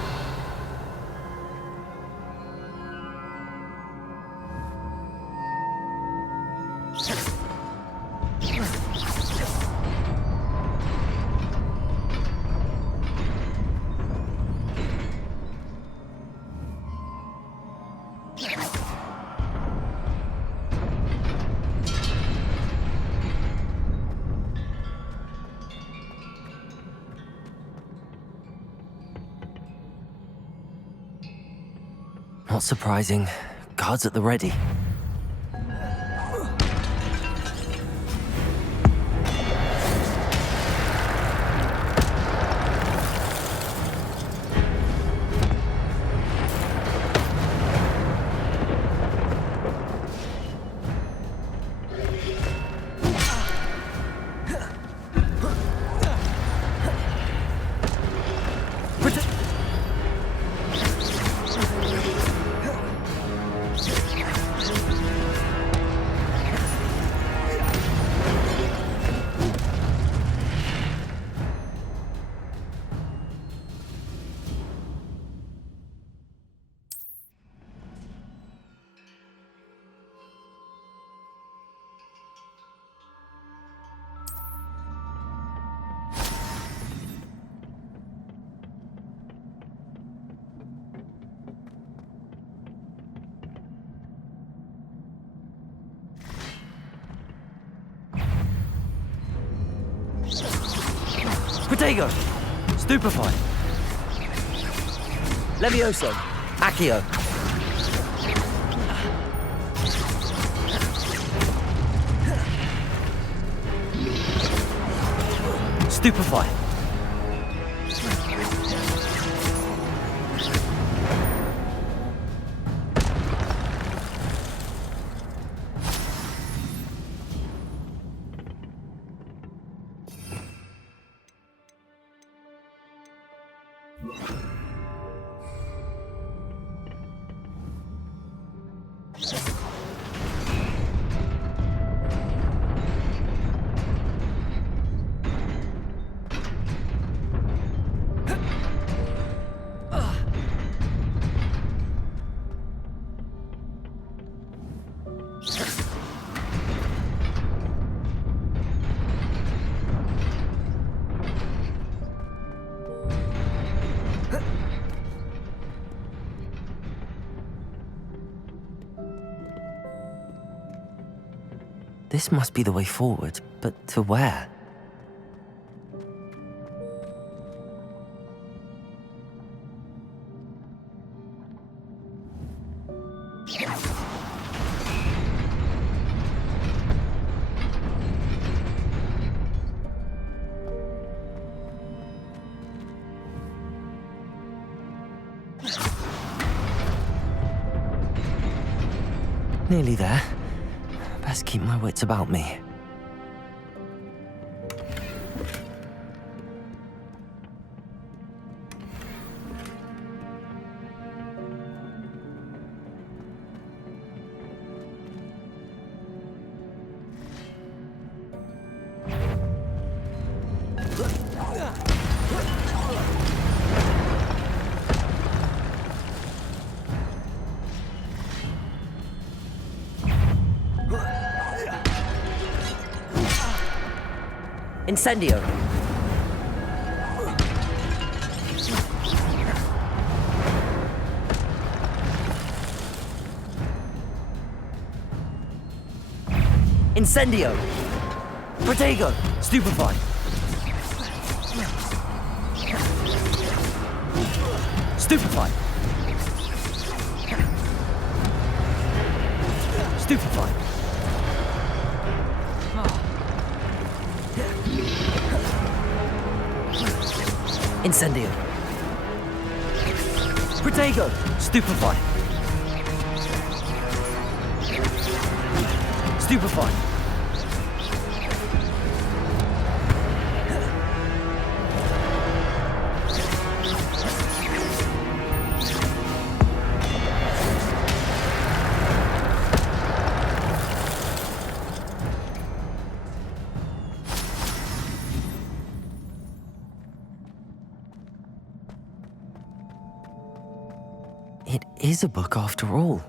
Not surprising. Guards at the ready. Protego! Stupefy! Levioso! Accio! Stupefy! This must be the way forward, but to where? Nearly there. Best keep my wits about me. Incendio! Incendio! Protego! Stupefy! Stupefy! Stupefy! Incendio! Protego! Stupefy! Stupefy! It is a book after all.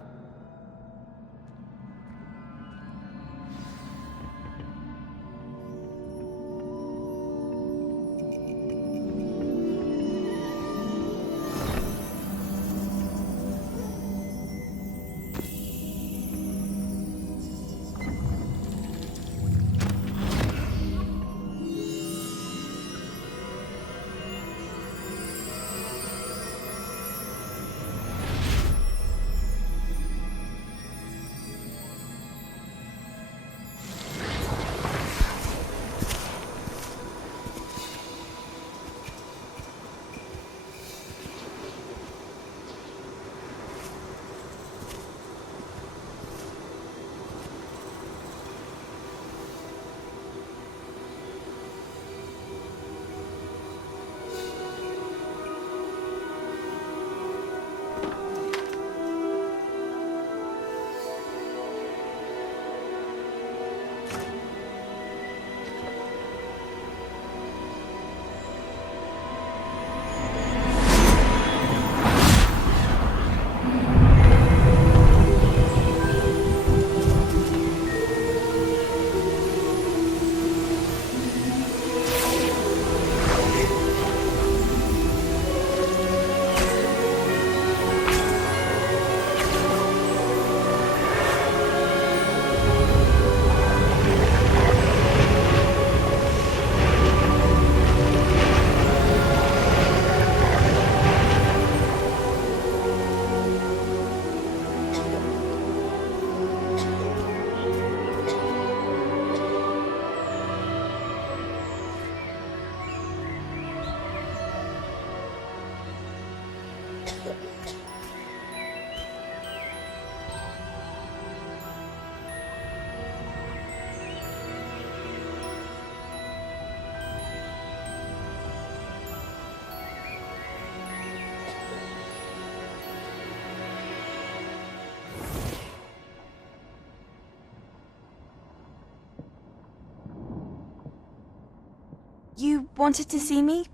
You wanted to see me?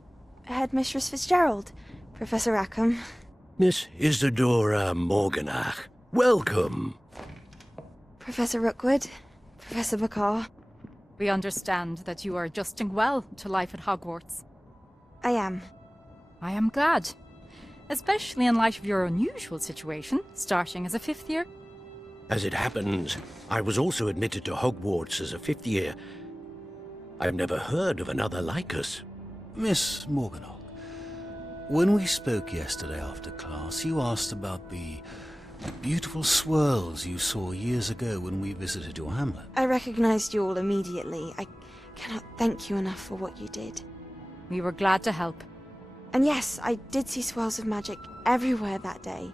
Headmistress Fitzgerald? Professor Rackham? Miss Isadora Morganach, welcome. Professor Rookwood? Professor Bakar? We understand that you are adjusting well to life at Hogwarts. I am. I am glad. Especially in light of your unusual situation, starting as a 5th year. As it happens, I was also admitted to Hogwarts as a 5th year. I've never heard of another like us. Miss Morganach, when we spoke yesterday after class, you asked about the beautiful swirls you saw years ago when we visited your hamlet. I recognized you all immediately. I cannot thank you enough for what you did. We were glad to help. And yes, I did see swirls of magic everywhere that day.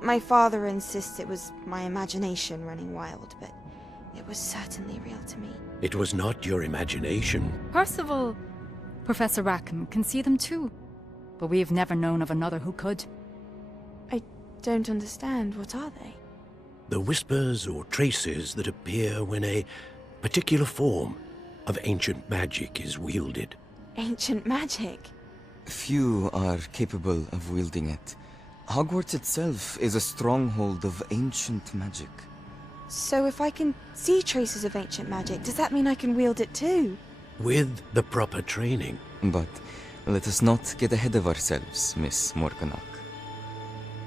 My father insists it was my imagination running wild, but it was certainly real to me. It was not your imagination. Percival, Professor Rackham can see them too. But we've never known of another who could. I don't understand. What are they? The whispers or traces that appear when a particular form of ancient magic is wielded. Ancient magic? Few are capable of wielding it. Hogwarts itself is a stronghold of ancient magic. So if I can see traces of ancient magic, does that mean I can wield it too? With the proper training. But let us not get ahead of ourselves, Miss Morganach.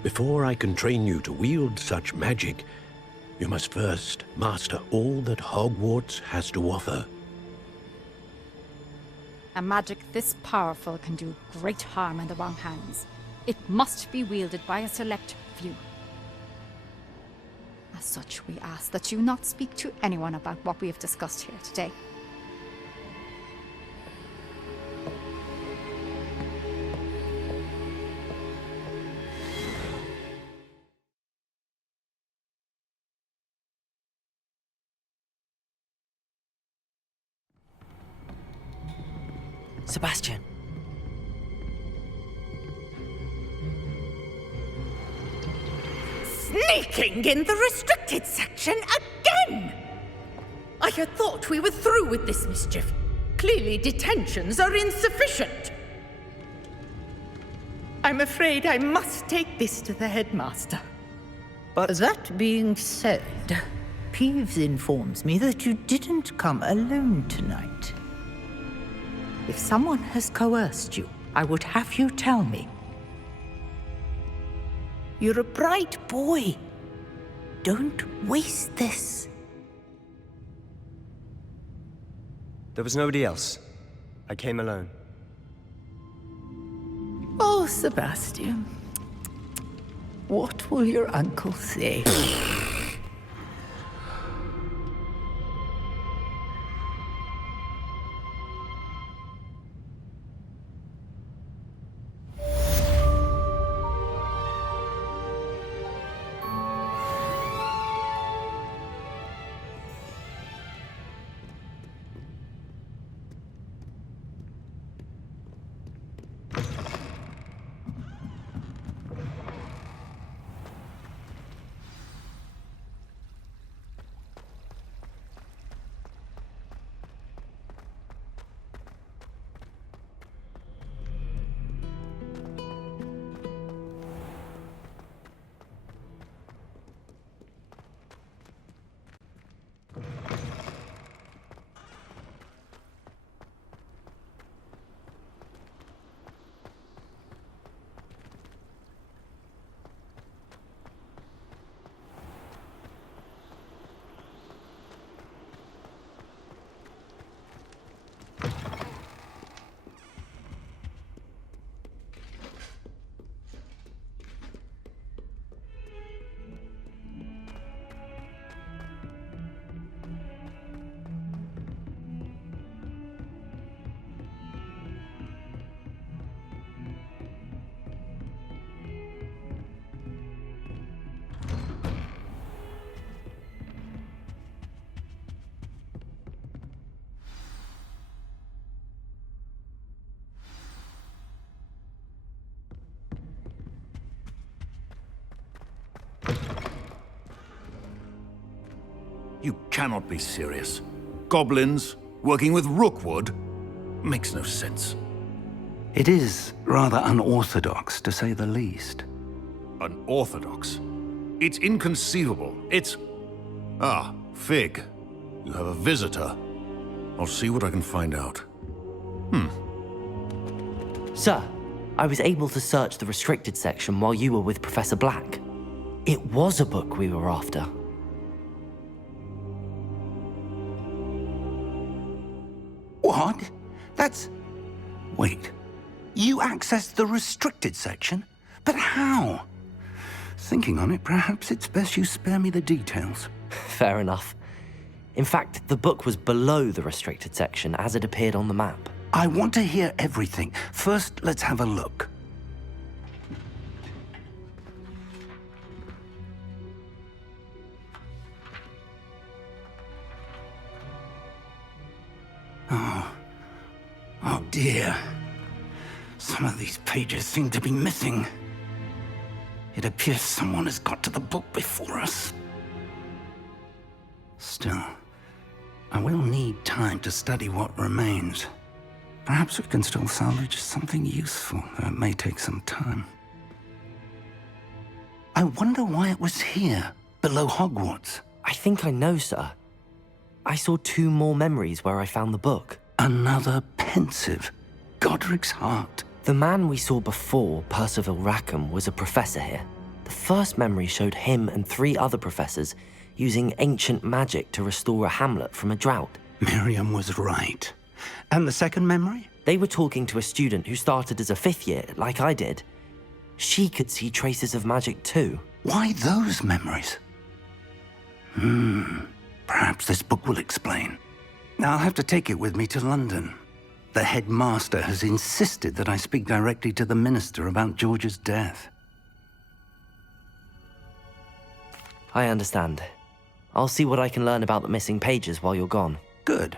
Before I can train you to wield such magic, you must first master all that Hogwarts has to offer. A magic this powerful can do great harm in the wrong hands. It must be wielded by a select few. As such, we ask that you not speak to anyone about what we have discussed here today. Sebastian. Sneaking in the restricted section again! I had thought we were through with this mischief. Clearly detentions are insufficient. I'm afraid I must take this to the headmaster. But that being said, Peeves informs me that you didn't come alone tonight. If someone has coerced you, I would have you tell me. You're a bright boy. Don't waste this. There was nobody else. I came alone. Oh, Sebastian. What will your uncle say? You cannot be serious. Goblins working with Rookwood? Makes no sense. It is rather unorthodox, to say the least. Unorthodox? It's inconceivable. It's... Ah, Fig. You have a visitor. I'll see what I can find out. Sir, I was able to search the restricted section while you were with Professor Black. It was a book we were after. What? That's... Wait. You accessed the restricted section? But how? Thinking on it, perhaps it's best you spare me the details. Fair enough. In fact, the book was below the restricted section as it appeared on the map. I want to hear everything. First, let's have a look. Oh dear. Some of these pages seem to be missing. It appears someone has got to the book before us. Still, I will need time to study what remains. Perhaps we can still salvage something useful, though it may take some time. I wonder why it was here, below Hogwarts. I think I know, sir. I saw 2 more memories where I found the book. Another pensive. Godric's heart. The man we saw before, Percival Rackham, was a professor here. The first memory showed him and 3 other professors using ancient magic to restore a hamlet from a drought. Miriam was right. And the second memory? They were talking to a student who started as a 5th year, like I did. She could see traces of magic too. Why those memories? Perhaps this book will explain. Now I'll have to take it with me to London. The headmaster has insisted that I speak directly to the minister about George's death. I understand. I'll see what I can learn about the missing pages while you're gone. Good.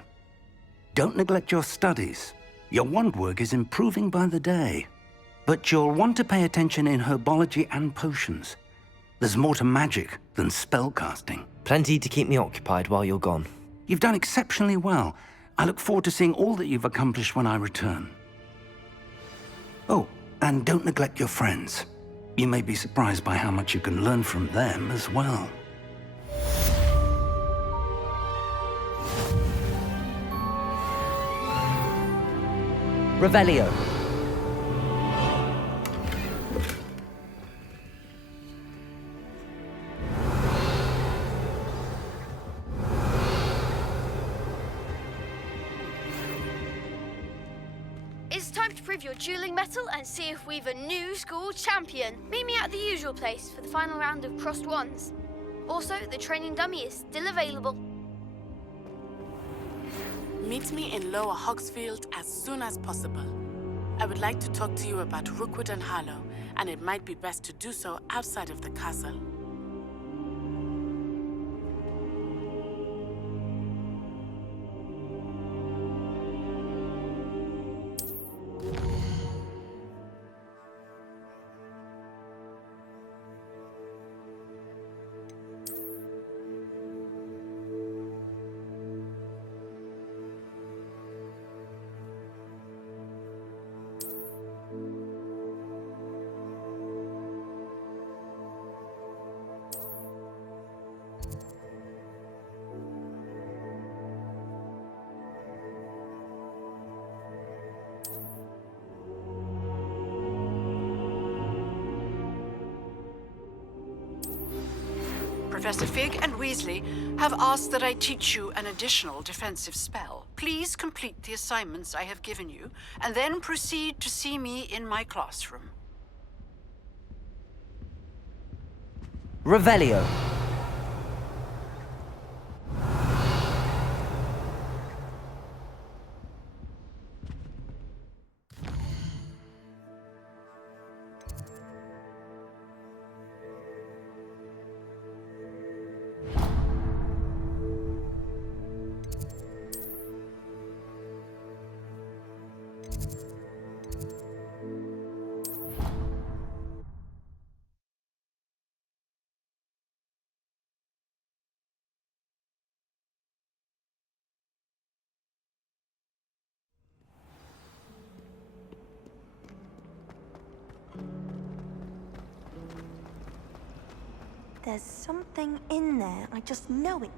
Don't neglect your studies. Your wand work is improving by the day. But you'll want to pay attention in herbology and potions. There's more to magic than spellcasting. Plenty to keep me occupied while you're gone. You've done exceptionally well. I look forward to seeing all that you've accomplished when I return. Oh, and don't neglect your friends. You may be surprised by how much you can learn from them as well. Revelio. It's time to prove your dueling mettle and see if we've a new school champion. Meet me at the usual place for the final round of crossed wands. Also, the training dummy is still available. Meet me in Lower Hogsfield as soon as possible. I would like to talk to you about Rookwood and Harlow, and it might be best to do so outside of the castle. Professor Fig and Weasley have asked that I teach you an additional defensive spell. Please complete the assignments I have given you, and then proceed to see me in my classroom. Revelio. There's something in there. I just know it.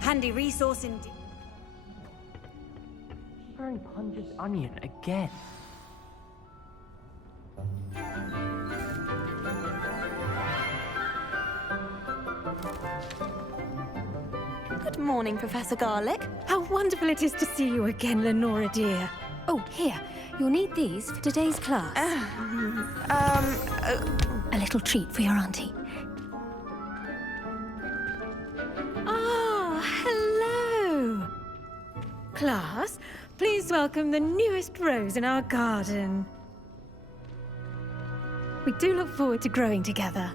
Handy resource indeed. wearing Punja's onion again. Good morning, Professor Garlic. How wonderful it is to see you again, Lenora dear. Oh, here. You'll need these for today's class. A little treat for your auntie. Ah, hello. Class, please welcome the newest rose in our garden. We do look forward to growing together.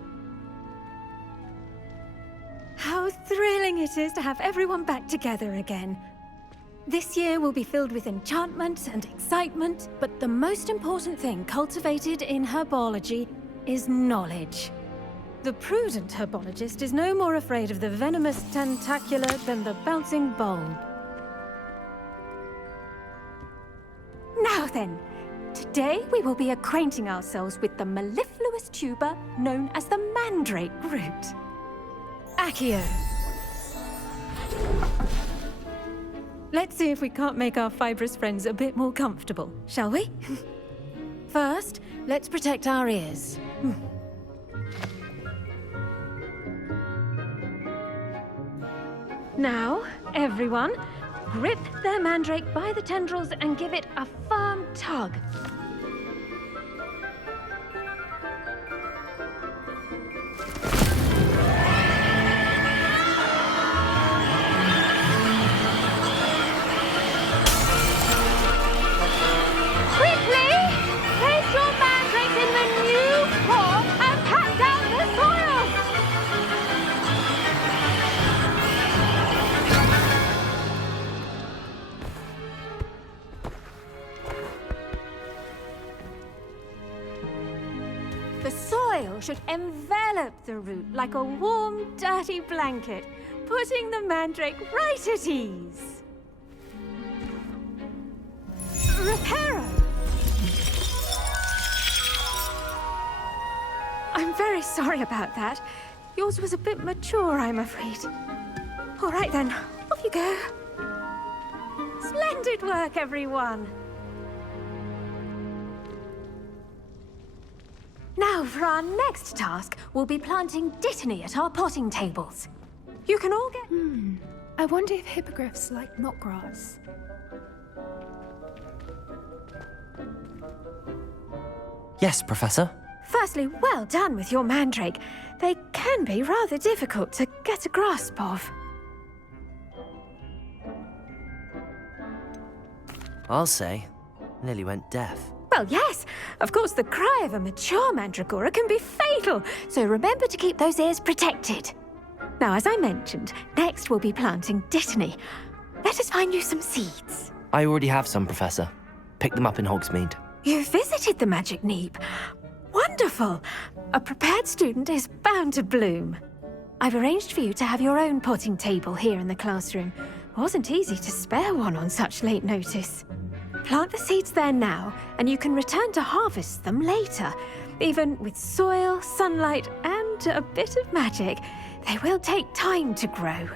How thrilling it is to have everyone back together again. This year will be filled with enchantment and excitement, but the most important thing cultivated in herbology is knowledge. The prudent herbologist is no more afraid of the venomous tentacula than the bouncing bulb. Now then, today we will be acquainting ourselves with the mellifluous tuber known as the mandrake root. Accio. Let's see if we can't make our fibrous friends a bit more comfortable, shall we? First, let's protect our ears. Now, everyone, grip their mandrake by the tendrils and give it a firm tug. Should envelop the root like a warm, dirty blanket, putting the mandrake right at ease. Reparo! I'm very sorry about that. Yours was a bit mature, I'm afraid. All right then, off you go. Splendid work, everyone. Now, for our next task, we'll be planting dittany at our potting tables. You can all get... I wonder if hippogriffs like knotgrass. Yes, Professor. Firstly, well done with your mandrake. They can be rather difficult to get a grasp of. I'll say, nearly went deaf. Well, yes. Of course, the cry of a mature mandragora can be fatal, so remember to keep those ears protected. Now, as I mentioned, next we'll be planting dittany. Let us find you some seeds. I already have some, Professor. Picked them up in Hogsmeade. You visited the Magic Neep. Wonderful. A prepared student is bound to bloom. I've arranged for you to have your own potting table here in the classroom. Wasn't easy to spare one on such late notice. Plant the seeds there now, and you can return to harvest them later. Even with soil, sunlight, and a bit of magic, they will take time to grow.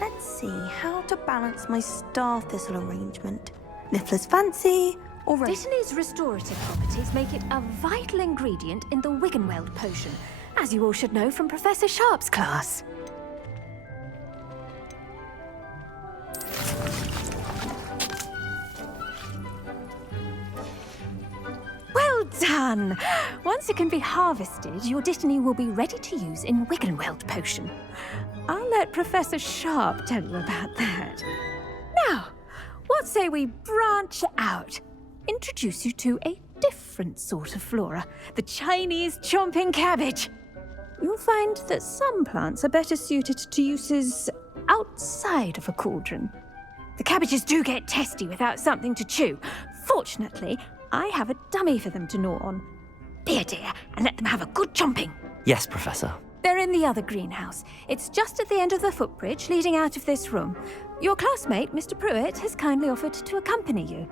Let's see how to balance my star thistle arrangement. Niffler's fancy, or... Dittany's restorative properties make it a vital ingredient in the Wiggenweld potion, as you all should know from Professor Sharp's class. Well done! Once it can be harvested, your dittany will be ready to use in Wiggenweld potion. I'll let Professor Sharp tell you about that. Now, what say we branch out? Introduce you to a different sort of flora, the Chinese chomping cabbage. You'll find that some plants are better suited to uses outside of a cauldron. The cabbages do get testy without something to chew. Fortunately, I have a dummy for them to gnaw on. Be a dear and let them have a good chomping. Yes, Professor. They're in the other greenhouse. It's just at the end of the footbridge leading out of this room. Your classmate, Mr. Pruitt, has kindly offered to accompany you.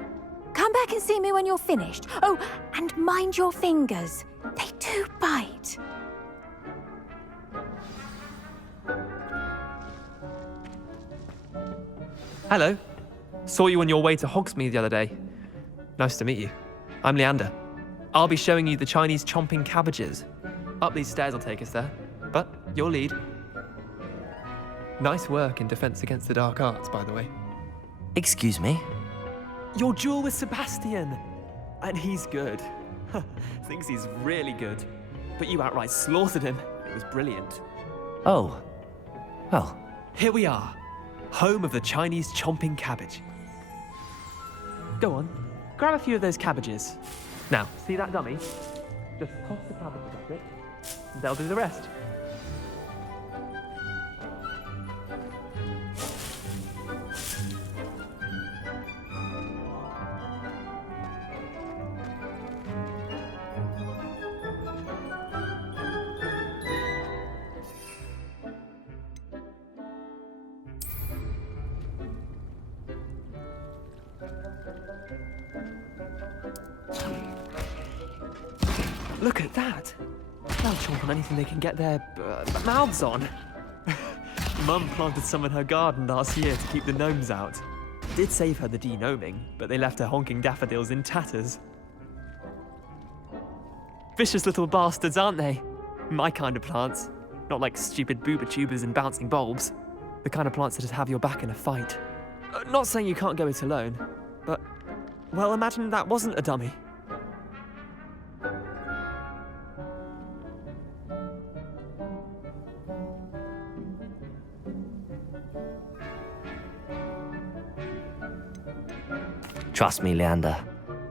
Come back and see me when you're finished. Oh, and mind your fingers. They do bite. Hello. Saw you on your way to Hogsmeade the other day. Nice to meet you. I'm Leander. I'll be showing you the Chinese chomping cabbages. Up these stairs will take us there, but your lead. Nice work in Defense Against the Dark Arts, by the way. Excuse me? Your duel with Sebastian! And he's good. Thinks he's really good. But you outright slaughtered him. It was brilliant. Oh. Well. Here we are. Home of the Chinese chomping cabbage. Go on. Grab a few of those cabbages. Now, see that dummy? Just toss the cabbages at it. And they'll do the rest. Look at that! They'll chomp on anything they can get their mouths on. Mum planted some in her garden last year to keep the gnomes out. Did save her the de-gnoming, but they left her honking daffodils in tatters. Vicious little bastards, aren't they? My kind of plants. Not like stupid booba tubers and bouncing bulbs. The kind of plants that just have your back in a fight. Not saying you can't go it alone, but, well, imagine that wasn't a dummy. Trust me, Leander.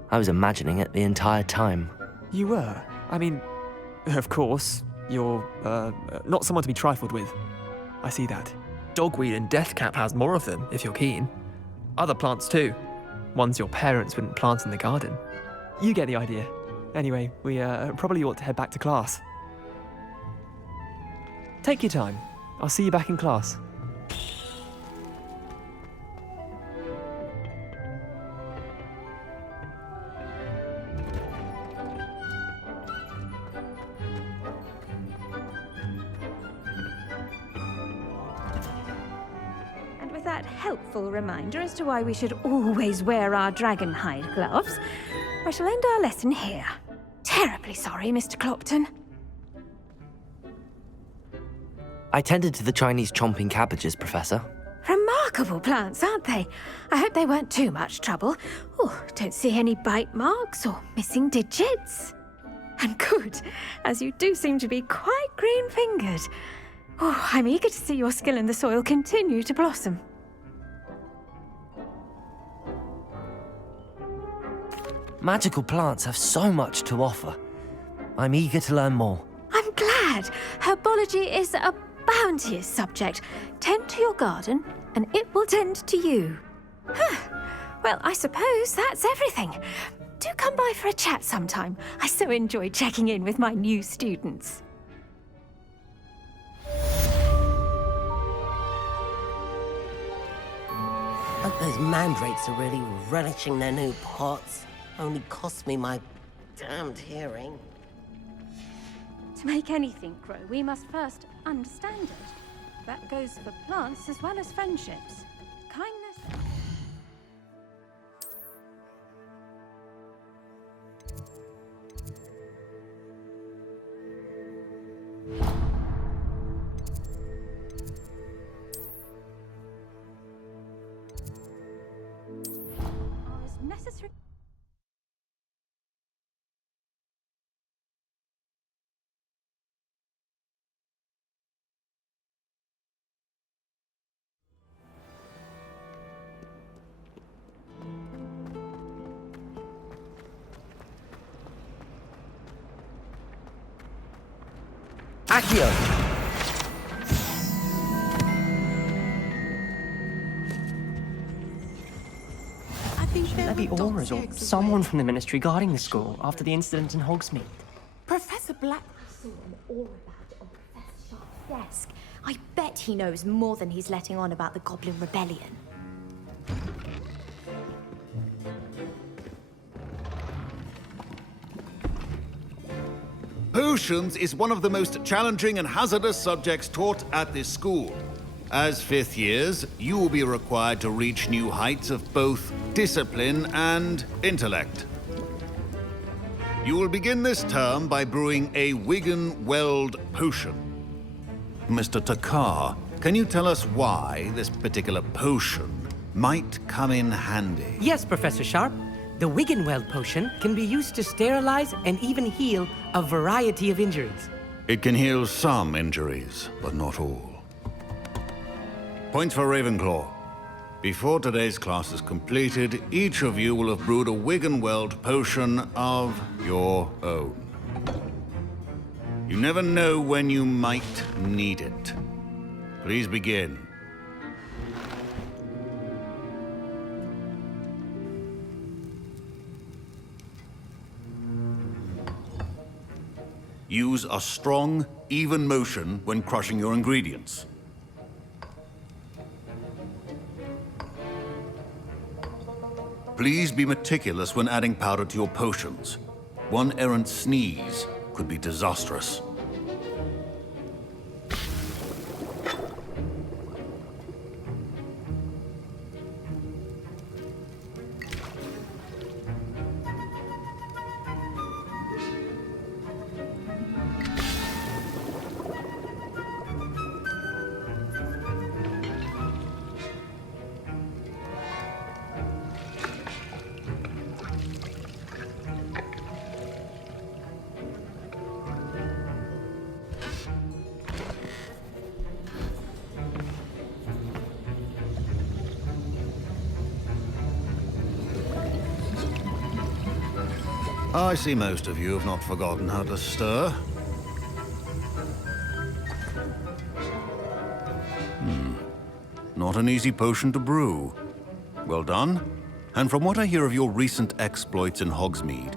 I was imagining it the entire time. You were? I mean, of course, you're, not someone to be trifled with. I see that. Dogweed and deathcap has more of them, if you're keen. Other plants too. Ones your parents wouldn't plant in the garden. You get the idea. Anyway, we probably ought to head back to class. Take your time. I'll see you back in class. Helpful reminder as to why we should always wear our dragon hide gloves, I shall end our lesson here. Terribly sorry, Mr. Clopton. I tended to the Chinese chomping cabbages, Professor. Remarkable plants, aren't they? I hope they weren't too much trouble. Oh, don't see any bite marks or missing digits. And good, as you do seem to be quite green-fingered. Oh, I'm eager to see your skill in the soil continue to blossom. Magical plants have so much to offer. I'm eager to learn more. I'm glad. Herbology is a bounteous subject. Tend to your garden, and it will tend to you. Well, I suppose that's everything. Do come by for a chat sometime. I so enjoy checking in with my new students. Hope those mandrakes are really relishing their new pots. Only cost me my damned hearing. To make anything grow, we must first understand it. That goes for plants as well as friendships. Kindness... are as necessary... Accio! There be Auras or someone from the Ministry guarding the school after the incident in Hogsmeade. Professor Black... I saw an aura badge on Professor Sharp's desk. I bet he knows more than he's letting on about the Goblin Rebellion. Potions is one of the most challenging and hazardous subjects taught at this school. As fifth years, you will be required to reach new heights of both discipline and intellect. You will begin this term by brewing a Wiggenweld potion. Mr. Takar, can you tell us why this particular potion might come in handy? Yes, Professor Sharp. The Wiggenweld potion can be used to sterilize and even heal a variety of injuries. It can heal some injuries, but not all. Points for Ravenclaw. Before today's class is completed, each of you will have brewed a Wiggenweld potion of your own. You never know when you might need it. Please begin. Use a strong, even motion when crushing your ingredients. Please be meticulous when adding powder to your potions. One errant sneeze could be disastrous. I see most of you have not forgotten how to stir. Not an easy potion to brew. Well done. And from what I hear of your recent exploits in Hogsmeade,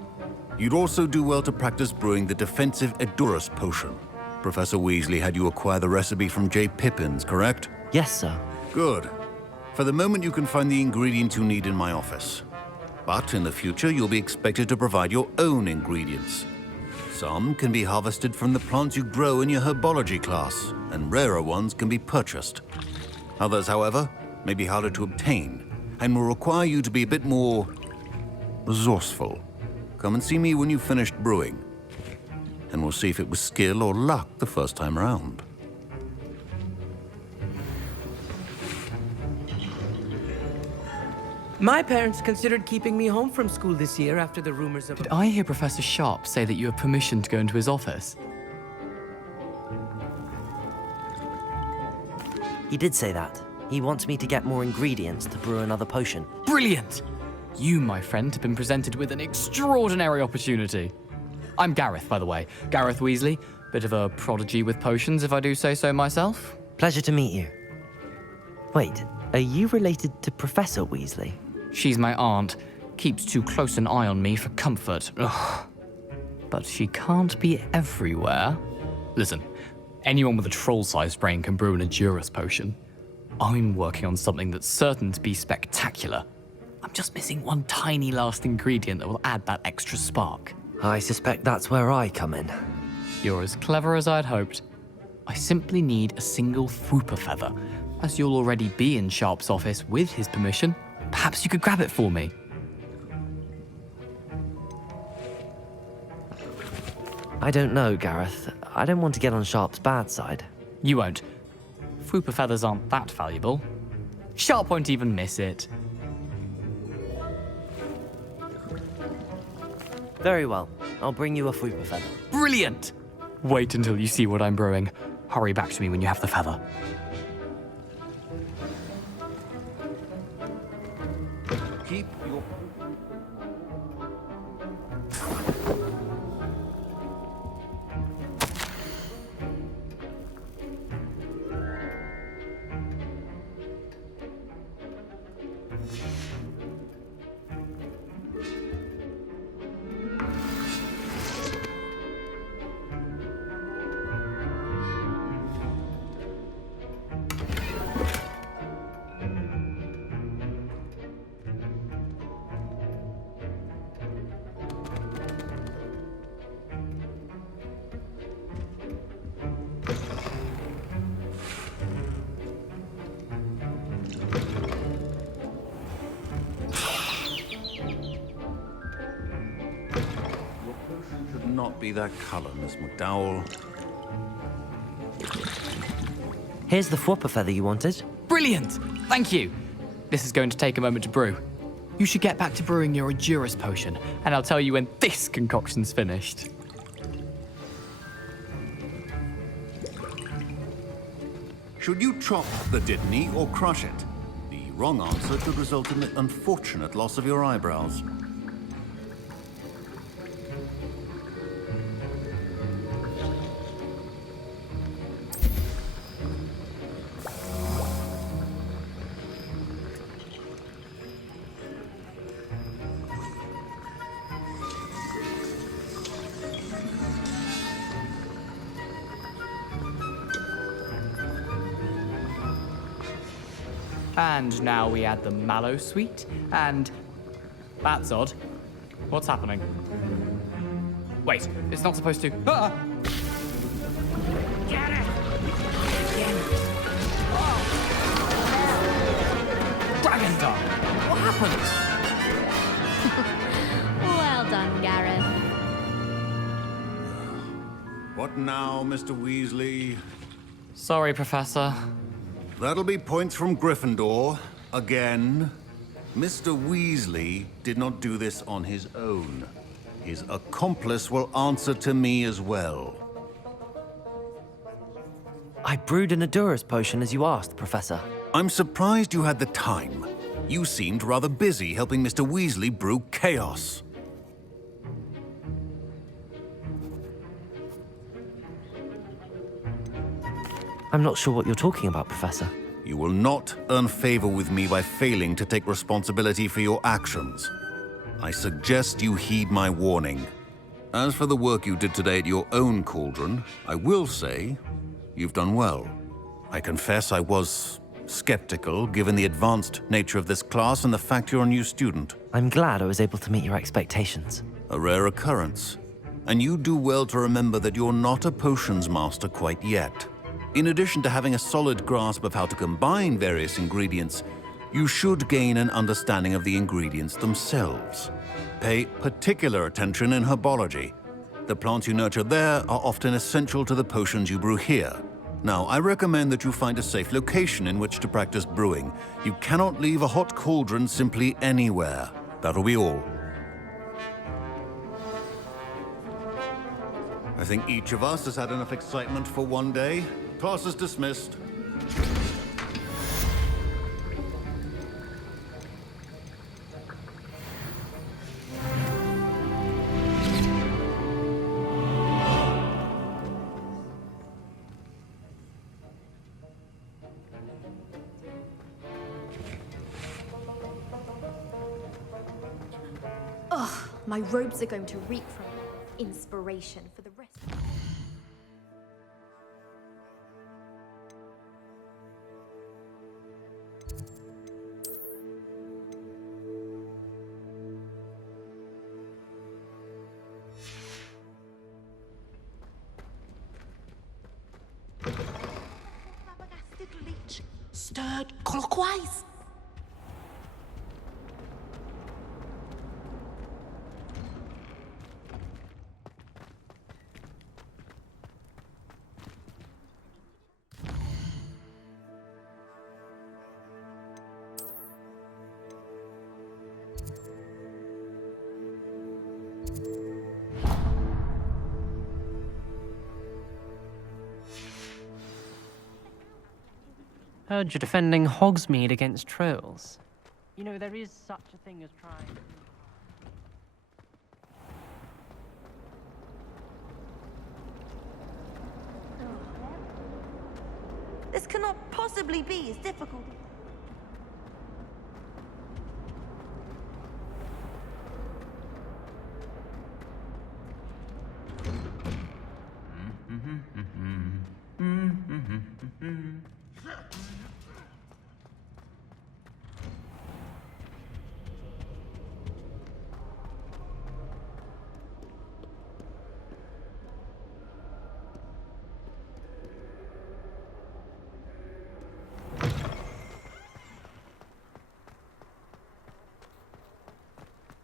you'd also do well to practice brewing the defensive Edurus potion. Professor Weasley had you acquire the recipe from J. Pippins, correct? Yes, sir. Good. For the moment, you can find the ingredients you need in my office. But in the future, you'll be expected to provide your own ingredients. Some can be harvested from the plants you grow in your herbology class, and rarer ones can be purchased. Others, however, may be harder to obtain, and will require you to be a bit more resourceful. Come and see me when you've finished brewing, and we'll see if it was skill or luck the first time around. My parents considered keeping me home from school this year after the rumors of... Did I hear Professor Sharp say that you have permission to go into his office? He did say that. He wants me to get more ingredients to brew another potion. Brilliant! You, my friend, have been presented with an extraordinary opportunity. I'm Gareth, by the way. Gareth Weasley. Bit of a prodigy with potions, if I do say so myself. Pleasure to meet you. Wait, are you related to Professor Weasley? She's my aunt. Keeps too close an eye on me for comfort. Ugh. But she can't be everywhere. Listen, anyone with a troll-sized brain can brew an Edurus potion. I'm working on something that's certain to be spectacular. I'm just missing one tiny last ingredient that will add that extra spark. I suspect that's where I come in. You're as clever as I'd hoped. I simply need a single Fwooper feather. As you'll already be in Sharp's office with his permission, perhaps you could grab it for me. I don't know, Gareth. I don't want to get on Sharp's bad side. You won't. Fwooper feathers aren't that valuable. Sharp won't even miss it. Very well. I'll bring you a Fwooper feather. Brilliant! Wait until you see what I'm brewing. Hurry back to me when you have the feather. Keep your... Potion should not be that color, Miss McDowell. Here's the Fwopper feather you wanted. Brilliant! Thank you. This is going to take a moment to brew. You should get back to brewing your Endurance potion, and I'll tell you when this concoction's finished. Should you chop the Dittany or crush it? The wrong answer could result in the unfortunate loss of your eyebrows. And now we add the mallow sweet, and... That's odd. What's happening? Wait, it's not supposed to... Ah! Get it! Dragon Dog! What happened? Well done, Gareth. What now, Mr. Weasley? Sorry, Professor. That'll be points from Gryffindor. Again. Mr. Weasley did not do this on his own. His accomplice will answer to me as well. I brewed an Endurance potion as you asked, Professor. I'm surprised you had the time. You seemed rather busy helping Mr. Weasley brew chaos. I'm not sure what you're talking about, Professor. You will not earn favor with me by failing to take responsibility for your actions. I suggest you heed my warning. As for the work you did today at your own cauldron, I will say you've done well. I confess I was skeptical, given the advanced nature of this class and the fact you're a new student. I'm glad I was able to meet your expectations. A rare occurrence. And you do well to remember that you're not a potions master quite yet. In addition to having a solid grasp of how to combine various ingredients, you should gain an understanding of the ingredients themselves. Pay particular attention in herbology. The plants you nurture there are often essential to the potions you brew here. Now, I recommend that you find a safe location in which to practice brewing. You cannot leave a hot cauldron simply anywhere. That'll be all. I think each of us has had enough excitement for one day. Class is dismissed. Ugh, my robes are going to reek from inspiration for the rest. Stirred clockwise. Heard you're defending Hogsmeade against trolls. You know, there is such a thing as trying... This cannot possibly be as difficult.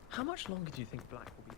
How much longer do you think Black will be?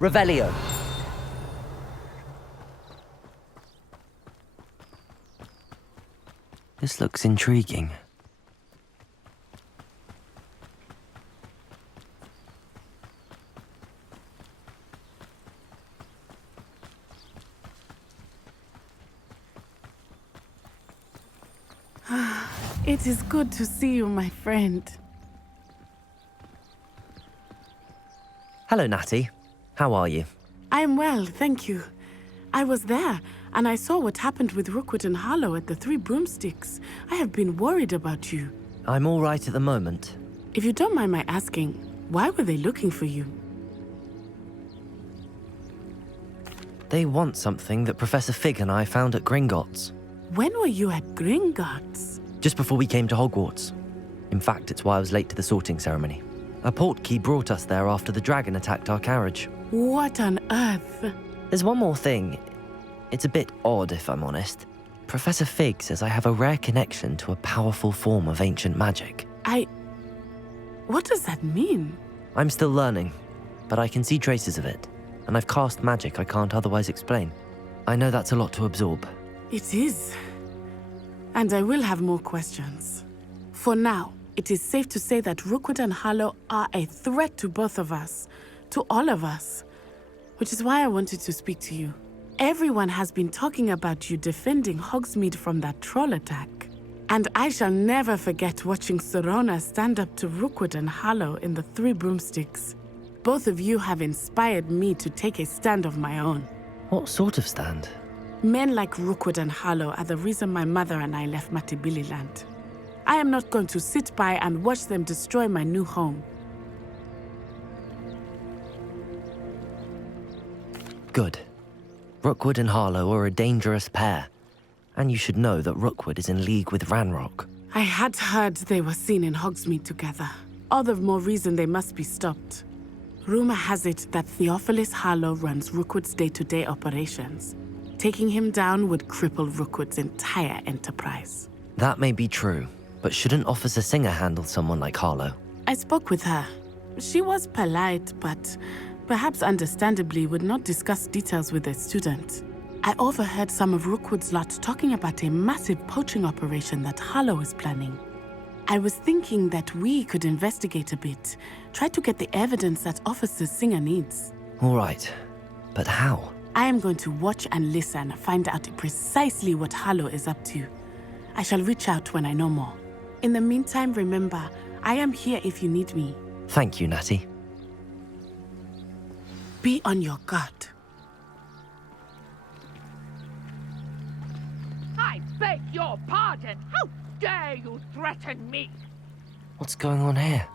Revelio. This looks intriguing. It is good to see you, my friend. Hello, Natty. How are you? I'm well, thank you. I was there, and I saw what happened with Rookwood and Harlow at the Three Broomsticks. I have been worried about you. I'm all right at the moment. If you don't mind my asking, why were they looking for you? They want something that Professor Fig and I found at Gringotts. When were you at Gringotts? Just before we came to Hogwarts. In fact, it's why I was late to the sorting ceremony. A portkey brought us there after the dragon attacked our carriage. What on earth? There's one more thing. It's a bit odd, if I'm honest. Professor Fig says I have a rare connection to a powerful form of ancient magic. What does that mean? I'm still learning, but I can see traces of it, and I've cast magic I can't otherwise explain. I know that's a lot to absorb. It is. And I will have more questions. For now, it is safe to say that Rookwood and Harlow are a threat to both of us, to all of us, which is why I wanted to speak to you. Everyone has been talking about you defending Hogsmeade from that troll attack. And I shall never forget watching Serona stand up to Rookwood and Harlow in the Three Broomsticks. Both of you have inspired me to take a stand of my own. What sort of stand? Men like Rookwood and Harlow are the reason my mother and I left Matibililand. I am not going to sit by and watch them destroy my new home. Good. Rookwood and Harlow are a dangerous pair. And you should know that Rookwood is in league with Ranrock. I had heard they were seen in Hogsmeade together. All the more reason they must be stopped. Rumor has it that Theophilus Harlow runs Rookwood's day-to-day operations. Taking him down would cripple Rookwood's entire enterprise. That may be true, but shouldn't Officer Singer handle someone like Harlow? I spoke with her. She was polite, but perhaps understandably would not discuss details with a student. I overheard some of Rookwood's lot talking about a massive poaching operation that Harlow is planning. I was thinking that we could investigate a bit, try to get the evidence that Officer Singer needs. All right, but how? I am going to watch and listen, find out precisely what Harlow is up to. I shall reach out when I know more. In the meantime, remember, I am here if you need me. Thank you, Natty. Be on your guard. I beg your pardon! How dare you threaten me? What's going on here?